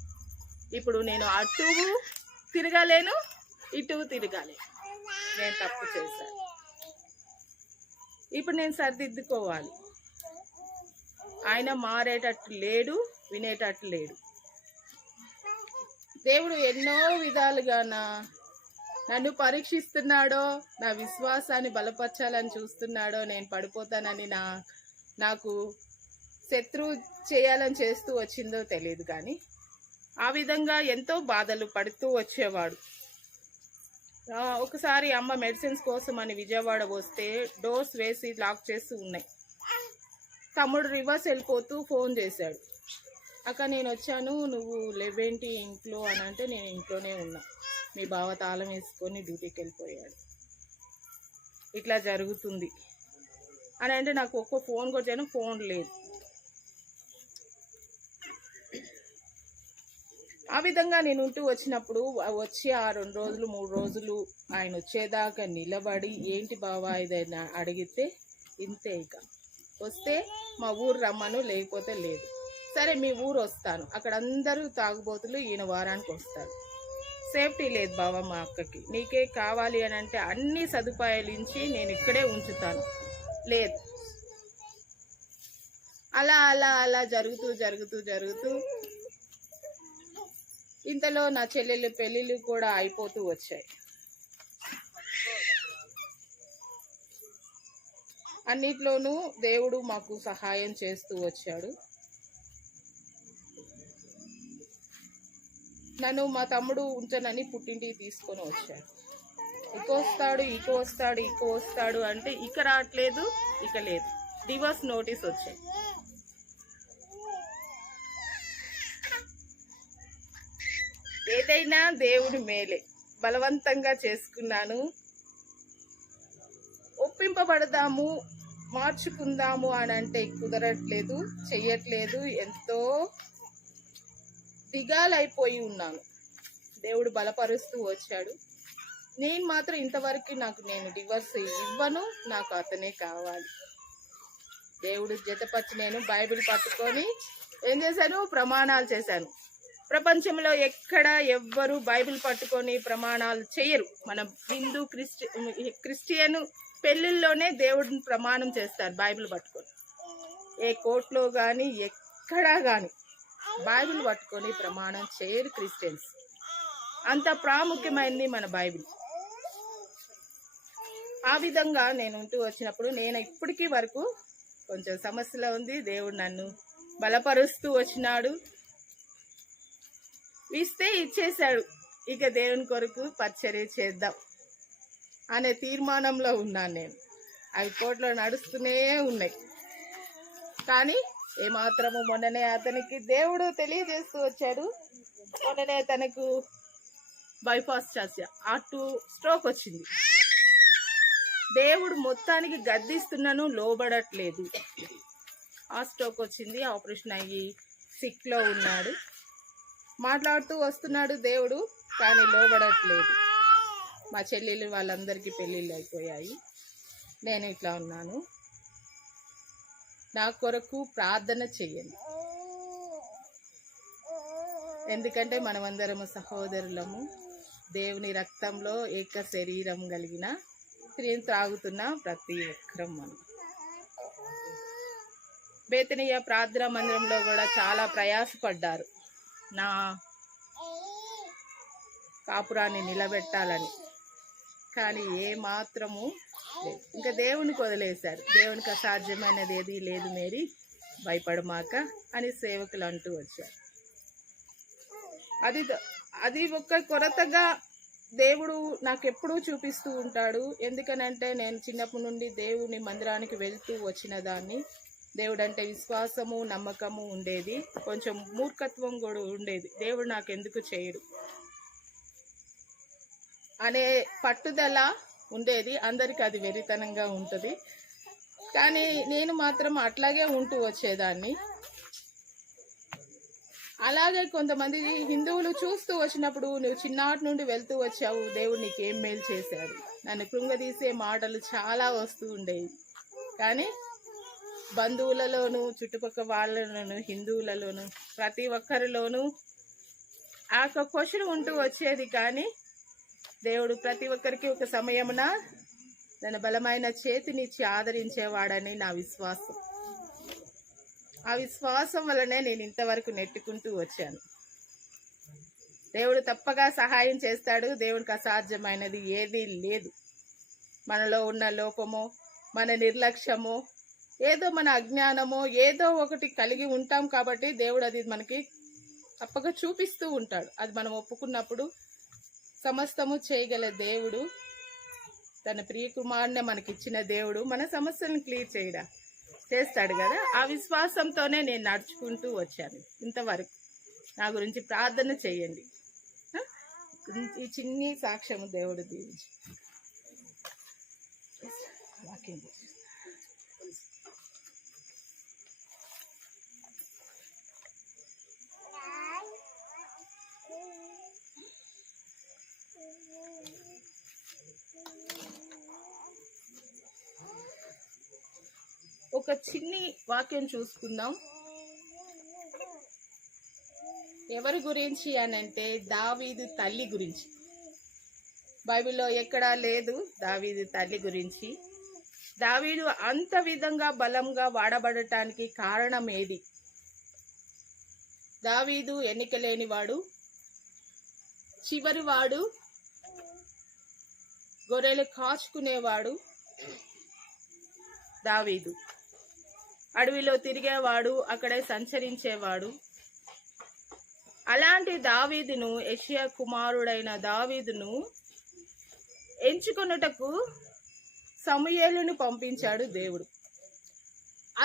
ఇప్పుడు నేను అటు తిరగలేను, ఇటు తిరగలేను. నేను తప్పు చేశాను. ఇప్పుడు నేను సరిదిద్దుకోవాలి. ఆయన మారేటట్టు లేడు, వినేటట్టు లేడు. దేవుడు ఎన్నో విధాలుగా నన్ను పరీక్షిస్తున్నాడో, నా విశ్వాసాన్ని బలపరచాలని చూస్తున్నాడో, నేను పడిపోతానని నాకు శత్రువు చేయాలని చేస్తూ వచ్చిందో తెలియదు, కానీ ఆ విధంగా ఎంతో బాధలు పడుతూ వచ్చేవాడు. ఒకసారి అమ్మ మెడిసిన్స్ కోసం అని విజయవాడ వస్తే డోర్స్ వేసి లాక్ చేస్తూ ఉన్నాయి. తమ్ముడు రివర్స్ వెళ్ళిపోతూ ఫోన్ చేశాడు, అక్క నేను వచ్చాను, నువ్వు లేవేంటి ఇంట్లో అని అంటే, నేను ఇంట్లోనే ఉన్నా, మీ బావ తాళం వేసుకొని డ్యూటీకి వెళ్ళిపోయాడు, ఇట్లా జరుగుతుంది అని అంటే నాకు ఒక్క ఫోన్ కొట్టాను, ఫోన్ లేదు. ఆ విధంగా నేను ఉంటూ వచ్చినప్పుడు వచ్చి ఆ 2 రోజులు 3 రోజులు ఆయన వచ్చేదాకా నిలబడి, ఏంటి బావా ఇదైనా అడిగితే ఇంతే, ఇక వస్తే మా ఊరు రమ్మను, లేకపోతే లేదు. సరే మీ ఊరు వస్తాను, అక్కడ అందరూ తాగుబోతులు, ఈయన వారానికి వస్తారు. సేఫ్టీ లేదు బావా మా అక్కకి, నీకే కావాలి అని అంటే అన్ని సదుపాయాలు ఇచ్చి నేను ఇక్కడే ఉంచుతాను, లేదు. అలా అలా అలా జరుగుతూ జరుగుతూ జరుగుతూ ఇంతలో నా చెల్లెళ్ళ పెళ్ళిళ్ళు కూడా అయిపోతూ వచ్చాయి. అన్నిట్లోనూ దేవుడు మాకు సహాయం చేస్తూ వచ్చాడు. నన్ను మా తమ్ముడు ఉంచనని పుట్టింటికి తీసుకొని వచ్చాడు. ఇక వస్తాడు అంటే ఇక రావట్లేదు, ఇక లేదు. డివోర్స్ నోటీస్ వచ్చాయి. ఏదైనా దేవుడి మేలే, బలవంతంగా చేసుకున్నాను. ఒప్పింపబడదాము, మార్చుకుందాము అని అంటే కుదరట్లేదు, చెయ్యట్లేదు. ఎంతో దిగాలైపోయి ఉన్నాను. దేవుడు బలపరుస్తూ వచ్చాడు. నేను మాత్రం ఇంతవరకు నేను డివోర్స్ ఇవ్వను, నాకు అతనే కావాలి. దేవుడు జతపరిచి నేను బైబిల్ పట్టుకొని ఏం చేశాను, ప్రమాణాలు చేశాను. ప్రపంచంలో ఎక్కడ ఎవ్వరు బైబిల్ పట్టుకొని ప్రమాణాలు చేయరు. మన హిందూ క్రిస్టియన్ పెళ్ళిళ్ళలోనే దేవుడిని ప్రమాణం చేస్తారు బైబిల్ పట్టుకొని. ఏ కోర్టులో కానీ ఎక్కడా కానీ బైబిల్ పట్టుకొని ప్రమాణం చేయరు క్రిస్టియన్స్. అంత ప్రాముఖ్యమైనది మన బైబిల్. ఆ విధంగా నేను ఉంటూ వచ్చినప్పుడు నేను ఇప్పటికీ వరకు కొంచెం సమస్యలో ఉంది. దేవుడు నన్ను బలపరుస్తూ వచ్చినాడు. ఇస్తే ఇచ్చేశాడు. ఇక దేవుని కొరకు పరిచర్య చేద్దాం అనే తీర్మానంలో ఉన్నాను నేను. అవి కోర్టులో నడుస్తూనే ఉన్నాయి. కానీ ఏమాత్రము మొన్ననే అతనికి దేవుడు తెలియజేస్తూ వచ్చాడు. మొన్ననే తనకు బైపాస్ స్ట్రోక్ వచ్చింది. దేవుడు మొత్తానికి గద్దిస్తున్నాను, లోబడట్లేదు. ఆ స్ట్రోక్ వచ్చింది, ఆపరేషన్ అయ్యి సిక్లో ఉన్నాడు. మాట్లాడుతూ వస్తున్నాడు దేవుడు, కానీ లోబడట్లేదు. మా చెల్లెలు వాళ్ళందరికీ పెళ్ళిళ్ళు అయిపోయాయి. నేను ఇట్లా ఉన్నాను. నా కొరకు ప్రార్థన చెయ్యండి. ఎందుకంటే మనమందరము సహోదరులము. దేవుని రక్తంలో ఏక శరీరం కలిగిన స్త్రీని త్రాగుతున్న ప్రతి ఒక్కరం మనం. బేతనీయ ప్రార్థనా మందిరంలో కూడా చాలా ప్రయాసపడ్డారు నా కాపురాన్ని నిలబెట్టాలని, కానీ ఏ మాత్రము లేదు. ఇంకా దేవునికి వదిలేశారు. దేవునికి అసాధ్యమైనది ఏది లేదు మేరీ, భయపడమాక అని సేవకులు అంటూ వచ్చారు. అది ఒక కొరతగా దేవుడు నాకెప్పుడూ చూపిస్తూ ఉంటాడు. ఎందుకనంటే నేను చిన్నప్పటి నుండి దేవుని మందిరానికి వెళ్తూ వచ్చిన దాన్ని. దేవుడు అంటే విశ్వాసము, నమ్మకము ఉండేది, కొంచెం మూర్ఖత్వం కూడా ఉండేది. దేవుడు నాకు ఎందుకు చేయడు అనే పట్టుదల ఉండేది. అందరికీ అది వెరితనంగా ఉంటుంది, కానీ నేను మాత్రం అట్లాగే ఉంటూ వచ్చేదాన్ని. అలాగే కొంతమంది హిందువులు చూస్తూ వచ్చినప్పుడు, నువ్వు చిన్నటి నుండి వెళ్తూ వచ్చావు, దేవుడు నీకేం మేలు చేశాడు, నన్ను కృంగదీసే మాటలు చాలా వస్తూ ఉండేవి. కానీ బంధువులలోనూ, చుట్టుపక్కల వాళ్ళలోనూ, హిందువులలోనూ, ప్రతి ఒక్కరిలోనూ ఆ యొక్క క్వశ్చన్ ఉంటూ వచ్చేది. కానీ దేవుడు ప్రతి ఒక్కరికి ఒక సమయమున తన బలమైన చేతినిచ్చి ఆదరించేవాడని నా విశ్వాసం. ఆ విశ్వాసం వల్లనే నేను ఇంతవరకు నెట్టుకుంటూ వచ్చాను. దేవుడు తప్పగా సహాయం చేస్తాడు. దేవుడికి అసాధ్యమైనది ఏదీ లేదు. మనలో ఉన్న లోపమో, మన నిర్లక్ష్యమో, ఏదో మన అజ్ఞానమో ఏదో ఒకటి కలిగి ఉంటాం కాబట్టి దేవుడు అది మనకి తప్పగా చూపిస్తూ ఉంటాడు. అది మనం ఒప్పుకున్నప్పుడు సమస్తము చేయగల దేవుడు, తన ప్రియ కుమారుని మనకిచ్చిన దేవుడు మన సమస్యలను క్లియర్ చేస్తాడు కదా. ఆ విశ్వాసంతోనే నేను నడుచుకుంటూ వచ్చాను ఇంతవరకు. నా గురించి ప్రార్థన చేయండి. ఈ చిన్ని సాక్ష్యము దేవుడు దీవించి వాక్యం. ఒక చిన్ని వాక్యం చూసుకుందాం. ఎవరి గురించి అనంటే దావీదు తల్లి గురించి. బైబిల్లో ఎక్కడా లేదు దావీదు తల్లి గురించి. దావీదు అంత విధంగా బలంగా వాడబడటానికి కారణం ఏది? దావీదు ఎన్నిక లేనివాడు, చివరివాడు, గొర్రెలు కాచుకునేవాడు దావీదు. అడవిలో తిరిగేవాడు, అక్కడే సంచరించేవాడు. అలాంటి దావీదును, యెషయా కుమారుడైన దావీదును ఎంచుకొనుటకు సమూయేలును పంపించాడు దేవుడు.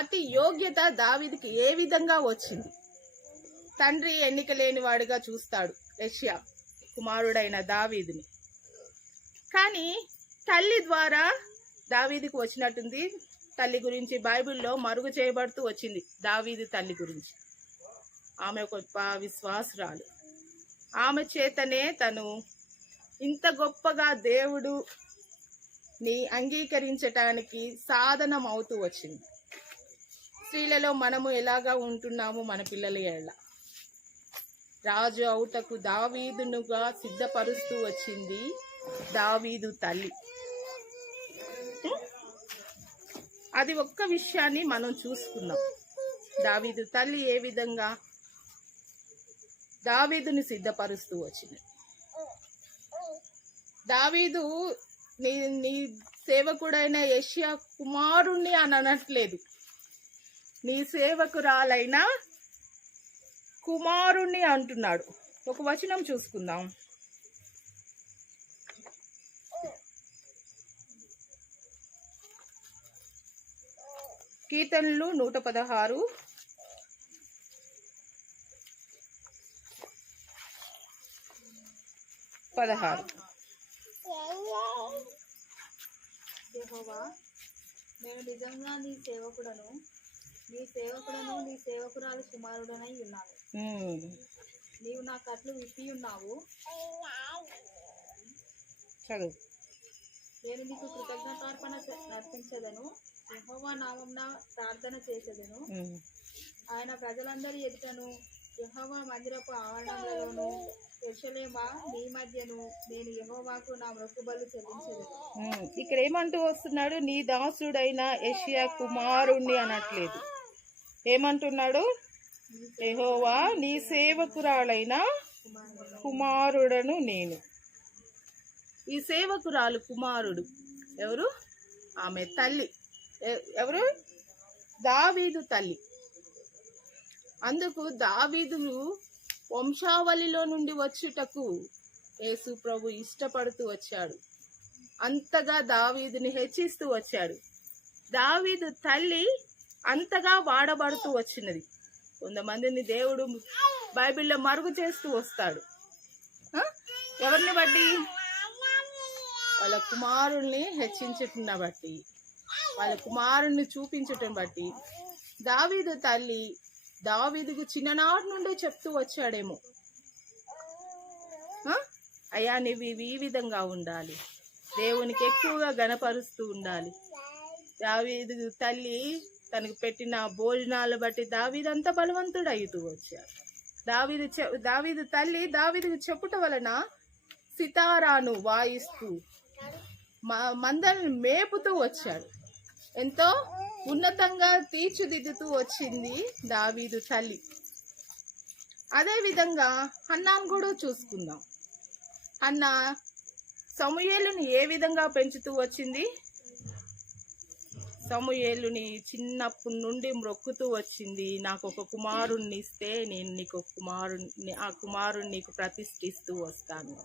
అతి యోగ్యత దావీదుకి ఏ విధంగా వచ్చింది? తండ్రి ఎన్నిక లేనివాడుగా చూస్తాడు యెషయా కుమారుడైన దావీదుని. కానీ తల్లి ద్వారా దావీదుకు వచ్చినట్టుంది. తల్లి గురించి బైబిల్లో మరుగు చేయబడుతూ వచ్చింది దావీదు తల్లి గురించి. ఆమె ఒక గొప్ప విశ్వాసురాలు. ఆమె చేతనే తను ఇంత గొప్పగా దేవుడుని అంగీకరించటానికి సాధనం అవుతూ వచ్చింది. స్త్రీలలో మనము ఎలాగా ఉంటున్నాము మన పిల్లల ఎడల? రాజు అవుటకు దావీదునుగా సిద్ధపరుస్తూ వచ్చింది దావీదు తల్లి. అది ఒక్క విషయాన్ని మనం చూసుకుందాం. దావీదు తల్లి ఏ విధంగా దావీదుని సిద్ధపరుస్తూ వచ్చింది. దావీదు నీ సేవకుడైన యెషయా కుమారుణ్ణి అని అనట్లేదు, నీ సేవకురాలైన కుమారుణ్ణి అంటున్నాడు. ఒక వచనం చూసుకుందాం. కీర్తనలు 116 16. యెహోవా, నేను నిజంగా నీ సేవకుడను, నీ సేవకురాలు కుమారుడనై ఉన్నాను. నీవు నా కట్లు విప్పి ఉన్నావు. చదువు. నేను నీకు కృతజ్ఞతార్పణ నర్పించదను, యెహోవా నామమున ప్రార్థన చేసేదను. ఆయన ప్రజలందరి ఎదుటను, యెహోవా మందిరపు ఆవరణంలోను, యెరూషలేమా నీ మధ్యను నేను యెహోవాకు నా మొక్కుబళ్ళు చెల్లించేదను. ఇక్కడ ఏమంటూ వస్తున్నాడు? నీ దాసుడైన యెషయా కుమారుణ్ణి అనట్లేదు. ఏమంటున్నాడు? యెహోవా నీ సేవకురాలైన కుమారుడను నేను. ఈ సేవకురాలు కుమారుడు ఎవరు? ఆమె తల్లి ఎవరు? దావీదు తల్లి. అందుకు దావీదు వంశావళిలో నుండి వచ్చుటకు యేసు ప్రభు ఇష్టపడుతూ వచ్చాడు. అంతగా దావీదుని హెచ్చిస్తూ వచ్చాడు. దావీదు తల్లి అంతగా వాడబడుతూ వచ్చినది. కొంతమందిని దేవుడు బైబిల్లో మరుగు చేస్తూ వస్తాడు. ఎవరిని బట్టి? వాళ్ళ కుమారుల్ని హెచ్చించుతున్న బట్టి, వాళ్ళ కుమారుణ్ణి చూపించటం బట్టి. దావీదు తల్లి దావీదుకు చిన్ననాటి నుండి చెప్తూ వచ్చాడేమో, అయ్యా నువ్వు ఈ విధంగా ఉండాలి, దేవునికి ఎక్కువగా గణపరుస్తూ ఉండాలి. దావీదు తల్లి తనకు పెట్టిన భోజనాలు బట్టి దావీదు అంత బలవంతుడు అవుతూ వచ్చాడు. దావీదు తల్లి దావీదుకు చెప్పుట వలన సితారాను వాయిస్తూ మందలను మేపుతూ వచ్చాడు. ఎంతో ఉన్నతంగా తీర్చిదిద్దుతూ వచ్చింది దావీదు తల్లి. అదే విధంగా హన్నాను కూడా చూసుకుందాం. హన్నా సమూయేలుని ఏ విధంగా పెంచుతూ వచ్చింది? సమూయేలుని చిన్నప్పటి నుండి మ్రొక్కుతూ వచ్చింది. నాకు ఒక కుమారుణ్ణి ఇస్తే నేను నీకు ఆ కుమారుణ్ణి నీకు ప్రతిష్ఠిస్తూ వస్తాను.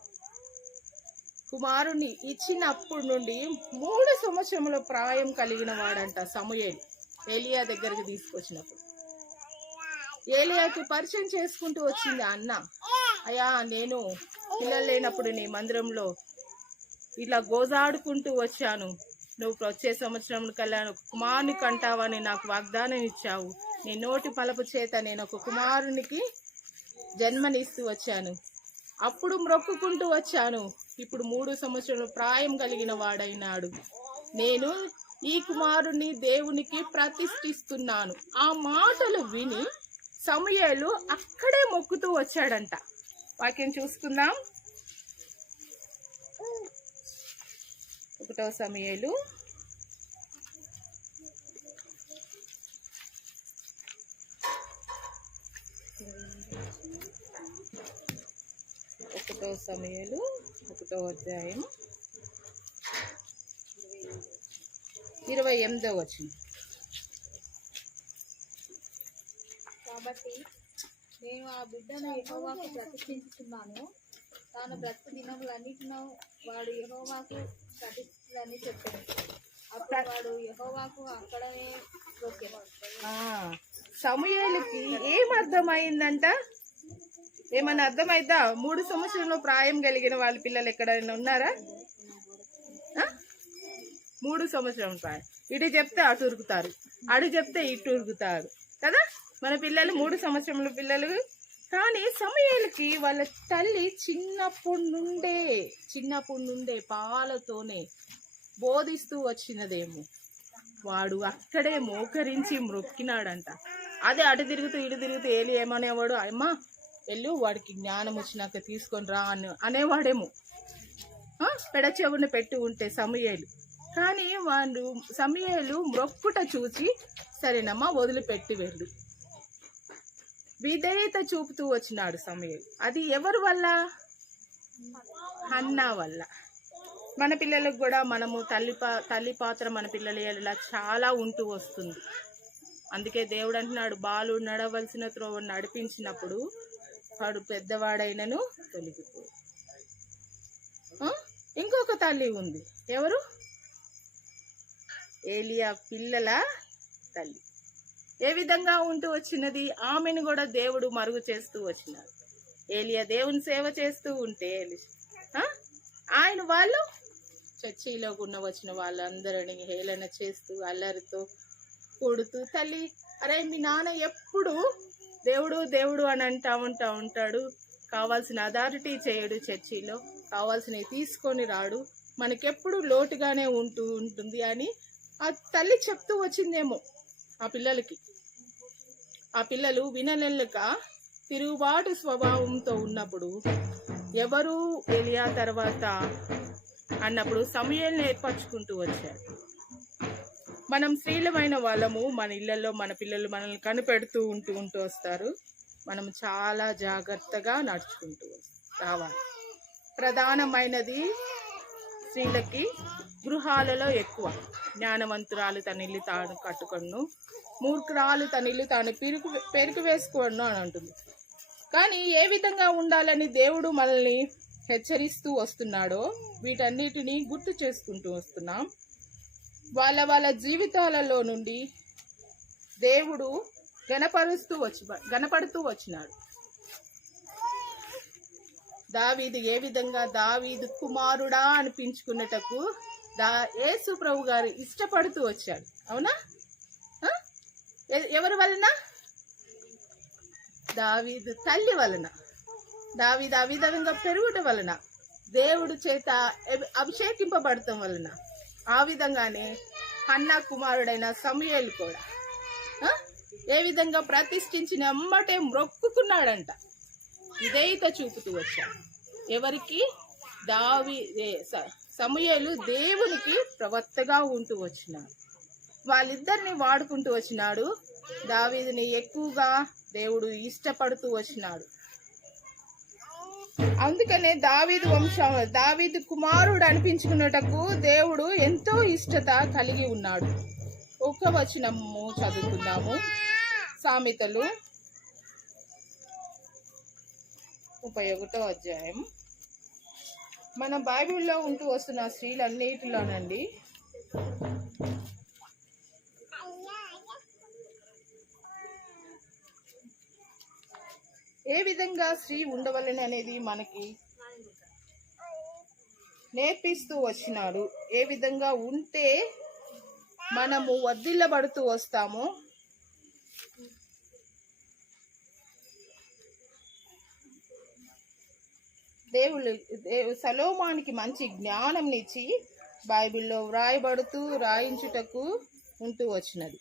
కుమారుణ్ణి ఇచ్చినప్పటి నుండి 3 సంవత్సరముల ప్రాయం కలిగిన వాడంట సమూయేలు. ఏలియా దగ్గరికి తీసుకొచ్చినప్పుడు ఏలియాకి పరిచయం చేసుకుంటూ వచ్చింది అన్న. అయ్యా, నేను పిల్లలు లేనప్పుడు నీ మందిరంలో ఇట్లా గోజాడుకుంటూ వచ్చాను. నువ్వు వచ్చే సంవత్సరం కల్లా ఒక కుమారుని కంటావని నాకు వాగ్దానం ఇచ్చావు. నీ నోటి పలపు చేత నేను ఒక కుమారునికి జన్మనిస్తూ వచ్చాను. అప్పుడు మ్రొక్కుకుంటూ వచ్చాను. ఇప్పుడు 3 సంవత్సరాల ప్రాయం కలిగిన వాడైనాడు. నేను ఈ కుమారుని దేవునికి ప్రతిష్ఠిస్తున్నాను. ఆ మాటలు విని సమూయేలు అక్కడే మొక్కుతూ వచ్చాడంట. వాక్యం చూసుకుందాం. 1 సమూయేలు 1 అధ్యాయం 28వ వచనం. కాబట్టి నేను ఆ బిడ్డను యెహోవాకు ప్రతిష్ఠించుతున్నాను. తాను బ్రతుకు దినములన్నిటిలో వాడు యెహోవాకు ప్రతిష్ఠితులని చెప్పాను. అప్పుడు వాడు యెహోవాకు అక్కడనే మొక్కెను. సమూయేలుకి ఏమర్థమైందంట? ఏమన్నా అర్థమైందా? 3 సంవత్సరంలో ప్రాయం కలిగిన వాళ్ళ పిల్లలు ఎక్కడైనా ఉన్నారా? 3 సంవత్సరం ప్రాయం. ఇటు చెప్తే అటు ఉరుకుతారు, అటు చెప్తే ఇటు ఉరుకుతారు కదా మన పిల్లలు, 3 సంవత్సరముల పిల్లలు. కానీ సమూయేలుకి వాళ్ళ తల్లి చిన్నప్పటి నుండే పాలతోనే బోధిస్తూ వచ్చినదేమో. వాడు అక్కడే మోకరించి మ్రొక్కినాడంట. అదే అటు తిరుగుతూ ఇటు తిరుగుతూ ఏలి ఏమనేవాడు? అమ్మా వెళ్ళు, వాడికి జ్ఞానం వచ్చినాక తీసుకొని రా అనేవాడేమో. పెడచెవుని పెట్టి ఉంటే సమూయేలు. కానీ వాడు సమూయేలు మ్రొక్కుట చూసి సరేనమ్మా వదిలిపెట్టి వెళ్ళు, విధేయత చూపుతూ వచ్చినాడు సమూయేలు. అది ఎవరి వల్ల? హన్నా వల్ల. మన పిల్లలకు కూడా మనము తల్లి పాత్ర మన పిల్లల చాలా ఉంటూ వస్తుంది. అందుకే దేవుడు అంటున్నాడు, బాలు నడవలసిన త్రోవ నడిపించినప్పుడు వాడు పెద్దవాడైనను తొలగిపో. ఇంకొక తల్లి ఉంది. ఎవరు? ఏలియా పిల్లల తల్లి. ఏ విధంగా ఉంటూ వచ్చినది? ఆమెను కూడా దేవుడు మరుగు చేస్తూ వచ్చినాడు. ఏలియా దేవుని సేవ చేస్తూ ఉంటే ఆయన వాళ్ళు చర్చిలో వచ్చిన వాళ్ళందరినీ హేళన చేస్తూ అల్లరితో కొడుతూ, తల్లి అరే మీ నాన్న ఎప్పుడు దేవుడు దేవుడు అని ఉంటాడు, కావాల్సిన అథారిటీ చేయడు, చర్చిలో కావాల్సినవి తీసుకొని రాడు, మనకెప్పుడు లోటుగానే ఉంటుంది అని ఆ తల్లి చెప్తూ వచ్చిందేమో ఆ పిల్లలకి. ఆ పిల్లలు వినలేక తిరుగుబాటు స్వభావంతో ఉన్నప్పుడు ఎవరు ఏలియా తర్వాత అన్నప్పుడు సమూయేలుని ఏర్పరచుకుంటూ వచ్చారు. మనం స్త్రీలమైన వాళ్ళము మన ఇళ్లలో మన పిల్లలు మనల్ని కనిపెడుతూ ఉంటూ వస్తారు. మనం చాలా జాగ్రత్తగా నడుచుకుంటూ రావాలి. ప్రధానమైనది స్త్రీలకి గృహాలలో ఎక్కువ. జ్ఞానవంతురాలు తన ఇల్లు తాను కట్టుకొను, మూర్ఖురాలు తన ఇల్లు తాను పెరుకు వేసుకోను అని అంటుంది. కానీ ఏ విధంగా ఉండాలని దేవుడు మనల్ని హెచ్చరిస్తూ వస్తున్నాడో వీటన్నిటినీ గుర్తు చేసుకుంటూ వస్తున్నాం. వాళ్ళ జీవితాలలో నుండి దేవుడు గణపడుతూ వచ్చినాడు. దావీదు ఏ విధంగా దావీదు కుమారుడా అనిపించుకున్నటకు యేసు ప్రభు గారు ఇష్టపడుతూ వచ్చాడు. అవునా? ఎవరి వలన? దావీదు తల్లి వలన. దావీదు ఆ విధంగా పెరుగుట వలన, దేవుడు చేత అభిషేకింపబడటం వలన. ఆ విధంగానే హన్నా కుమారుడైన సమూయేలు కూడా ఏ విధంగా ప్రతిష్ఠించిన అమ్మటే మ్రొక్కుకున్నాడంట. విధేయత చూపుతూ వచ్చాడు. ఎవరికి? సమూయేలు దేవునికి ప్రవక్తగా ఉంటూ వచ్చినాడు. వాళ్ళిద్దరిని వాడుకుంటూ వచ్చినాడు. దావీదుని ఎక్కువగా దేవుడు ఇష్టపడుతూ వచ్చినాడు. అందుకనే దావీదు వంశం దావీదు కుమారుడు అనిపించుకున్నటకు దేవుడు ఎంతో ఇష్టత కలిగి ఉన్నాడు. ఒక వచనము చదువుకుందాము. సామెతలు 31వ అధ్యాయం. మన బైబిల్లో ఉంటూ వస్తున్న స్త్రీలన్నిటిలోనండి ఏ విధంగా స్త్రీ ఉండవలని అనేది మనకి నేర్పిస్తూ వచ్చినాడు. ఏ విధంగా ఉంటే మనము వర్ధిల్లబడుతూ వస్తామో దేవుడు సలోమానికి మంచి జ్ఞానంనిచ్చి బైబిల్లో వ్రాయబడుతూ రాయించుటకు ఉంటూ వచ్చినది.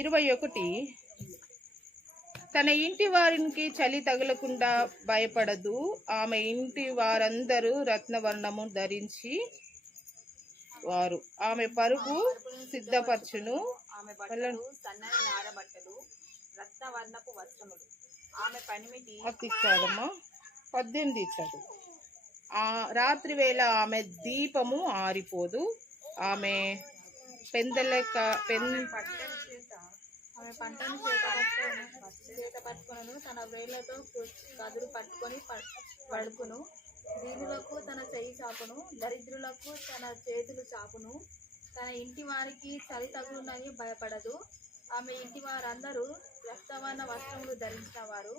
ఇరవై 21 తన ఇంటి వారికి చలి తగలకుండా భయపడదు. ఆమె ఇంటి వారందరూ రత్నవర్ణము ధరించి వారు. ఆమె పరుపు సిద్ధపరచును. ఆమె బట్టలు సన్నని నారబట్టలు, రక్తవర్ణపు వస్త్రములు. ఆమె పనిమిటి అతిచ్చాడమ్మా 18 ఇచ్చాడు. ఆ రాత్రి వేళ ఆమె దీపము ఆరిపోదు. ఆమె పెందల ఆమె పంటను చేత పట్టుకొనను, తన వేళ్లతో కదురు పట్టుకొని పడుకును. దీనులకు తన చెయ్యి చాపును, దరిద్రులకు తన చేతులు చాపును. తన ఇంటి వారికి చలి తగులునని భయపడదు. ఆమె ఇంటి వారందరూ రక్తవర్ణ వస్త్రములు ధరించిన వారు.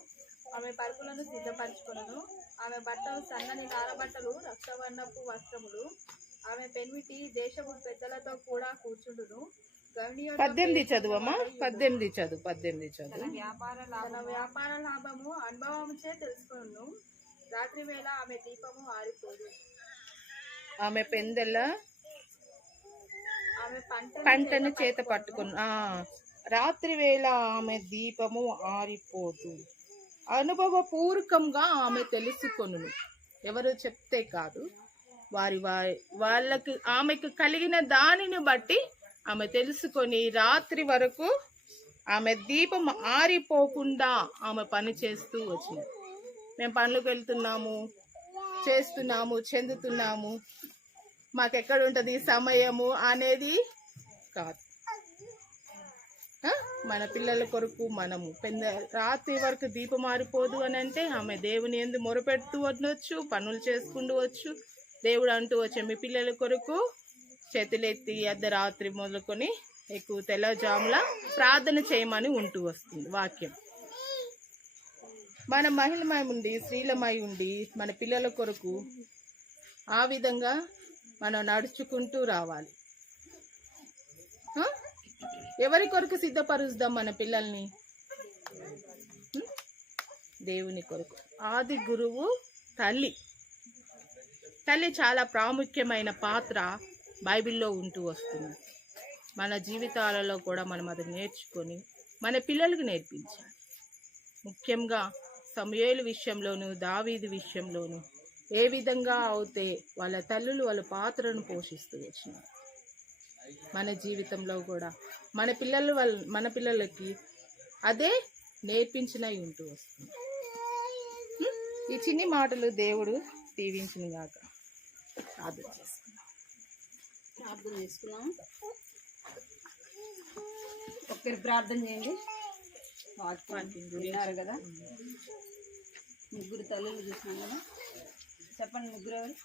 ఆమె పరుపులను సిద్ధపరచుకొనును. ఆమె బట్టలు సన్నని నారబట్టలు, రక్తవర్ణపు వస్త్రములు. ఆమె పెన్మిటి దేశపు పెద్దలతో కూడా కూర్చుండును. 18 చదువమ్మా. 18 చదువు. తన వ్యాపార లాభము అనుభవముచే తెలుసుకొనును. రాత్రి వేళ ఆమె దీపము ఆరిపోదు. ఆమె పెందెల ఆమె పంటను చేత పట్టుకుని రాత్రి వేళ ఆమె దీపము ఆరిపోదు. అనుభవపూర్వకంగా ఆమె తెలుసుకొనును. ఎవరు చెప్తే కాదు, వాళ్ళకి ఆమెకు కలిగిన దానిని బట్టి ఆమె తెలుసుకొని రాత్రి వరకు ఆమె దీపం ఆరిపోకుండా ఆమె పని చేస్తూ వచ్చింది. మేము పనులకు వెళ్తున్నాము, చేస్తున్నాము, చెందుతున్నాము, మాకెక్కడ ఉంటుంది సమయము అనేది కాదు. మన పిల్లల కొరకు మనము రాత్రి వరకు దీపం మారిపోదు అని అంటే ఆమె దేవుని యందు మొరపెడుతూ ఉండొచ్చు, పనులు చేసుకుంటూ వచ్చు. దేవుడు అంటూ వచ్చే మీ పిల్లల కొరకు చేతులెత్తి అర్ధరాత్రి మొదలుకొని ఎక్కువ తెల్లజాముల ప్రార్థన చేయమని ఉంటూ వస్తుంది వాక్యం. మన మహిళమై ఉండి స్త్రీలమై ఉండి మన పిల్లల కొరకు ఆ విధంగా మనం నడుచుకుంటూ రావాలి. ఎవరి కొరకు సిద్ధపరుస్తాం మన పిల్లల్ని? దేవుని కొరకు. ఆది గురువు తల్లి. తల్లి చాలా ప్రాముఖ్యమైన పాత్ర బైబిల్లో ఉంటూ వస్తుంది. మన జీవితాలలో కూడా మనం అది నేర్చుకొని మన పిల్లలకు నేర్పించాలి. ముఖ్యంగా సమూయేలు విషయంలోను, దావీదు విషయంలోను ఏ విధంగా అయితే వాళ్ళ తల్లులు వాళ్ళ పాత్రను పోషిస్తూ వచ్చినారు. మన జీవితంలో కూడా మన పిల్లలకి అదే నేర్పించినవి ఉంటూ వస్తుంది. ఈ చిన్ని మాటలు దేవుడు దీవించిన గాక. ప్రార్థన చేసుకున్నాం. ఒక్కరి ప్రార్థన చేయండి. విన్నారు కదా, ముగ్గురు తల్లులు చూసినాం కదా. చెప్పండి, ముగ్గురు ఎవరు?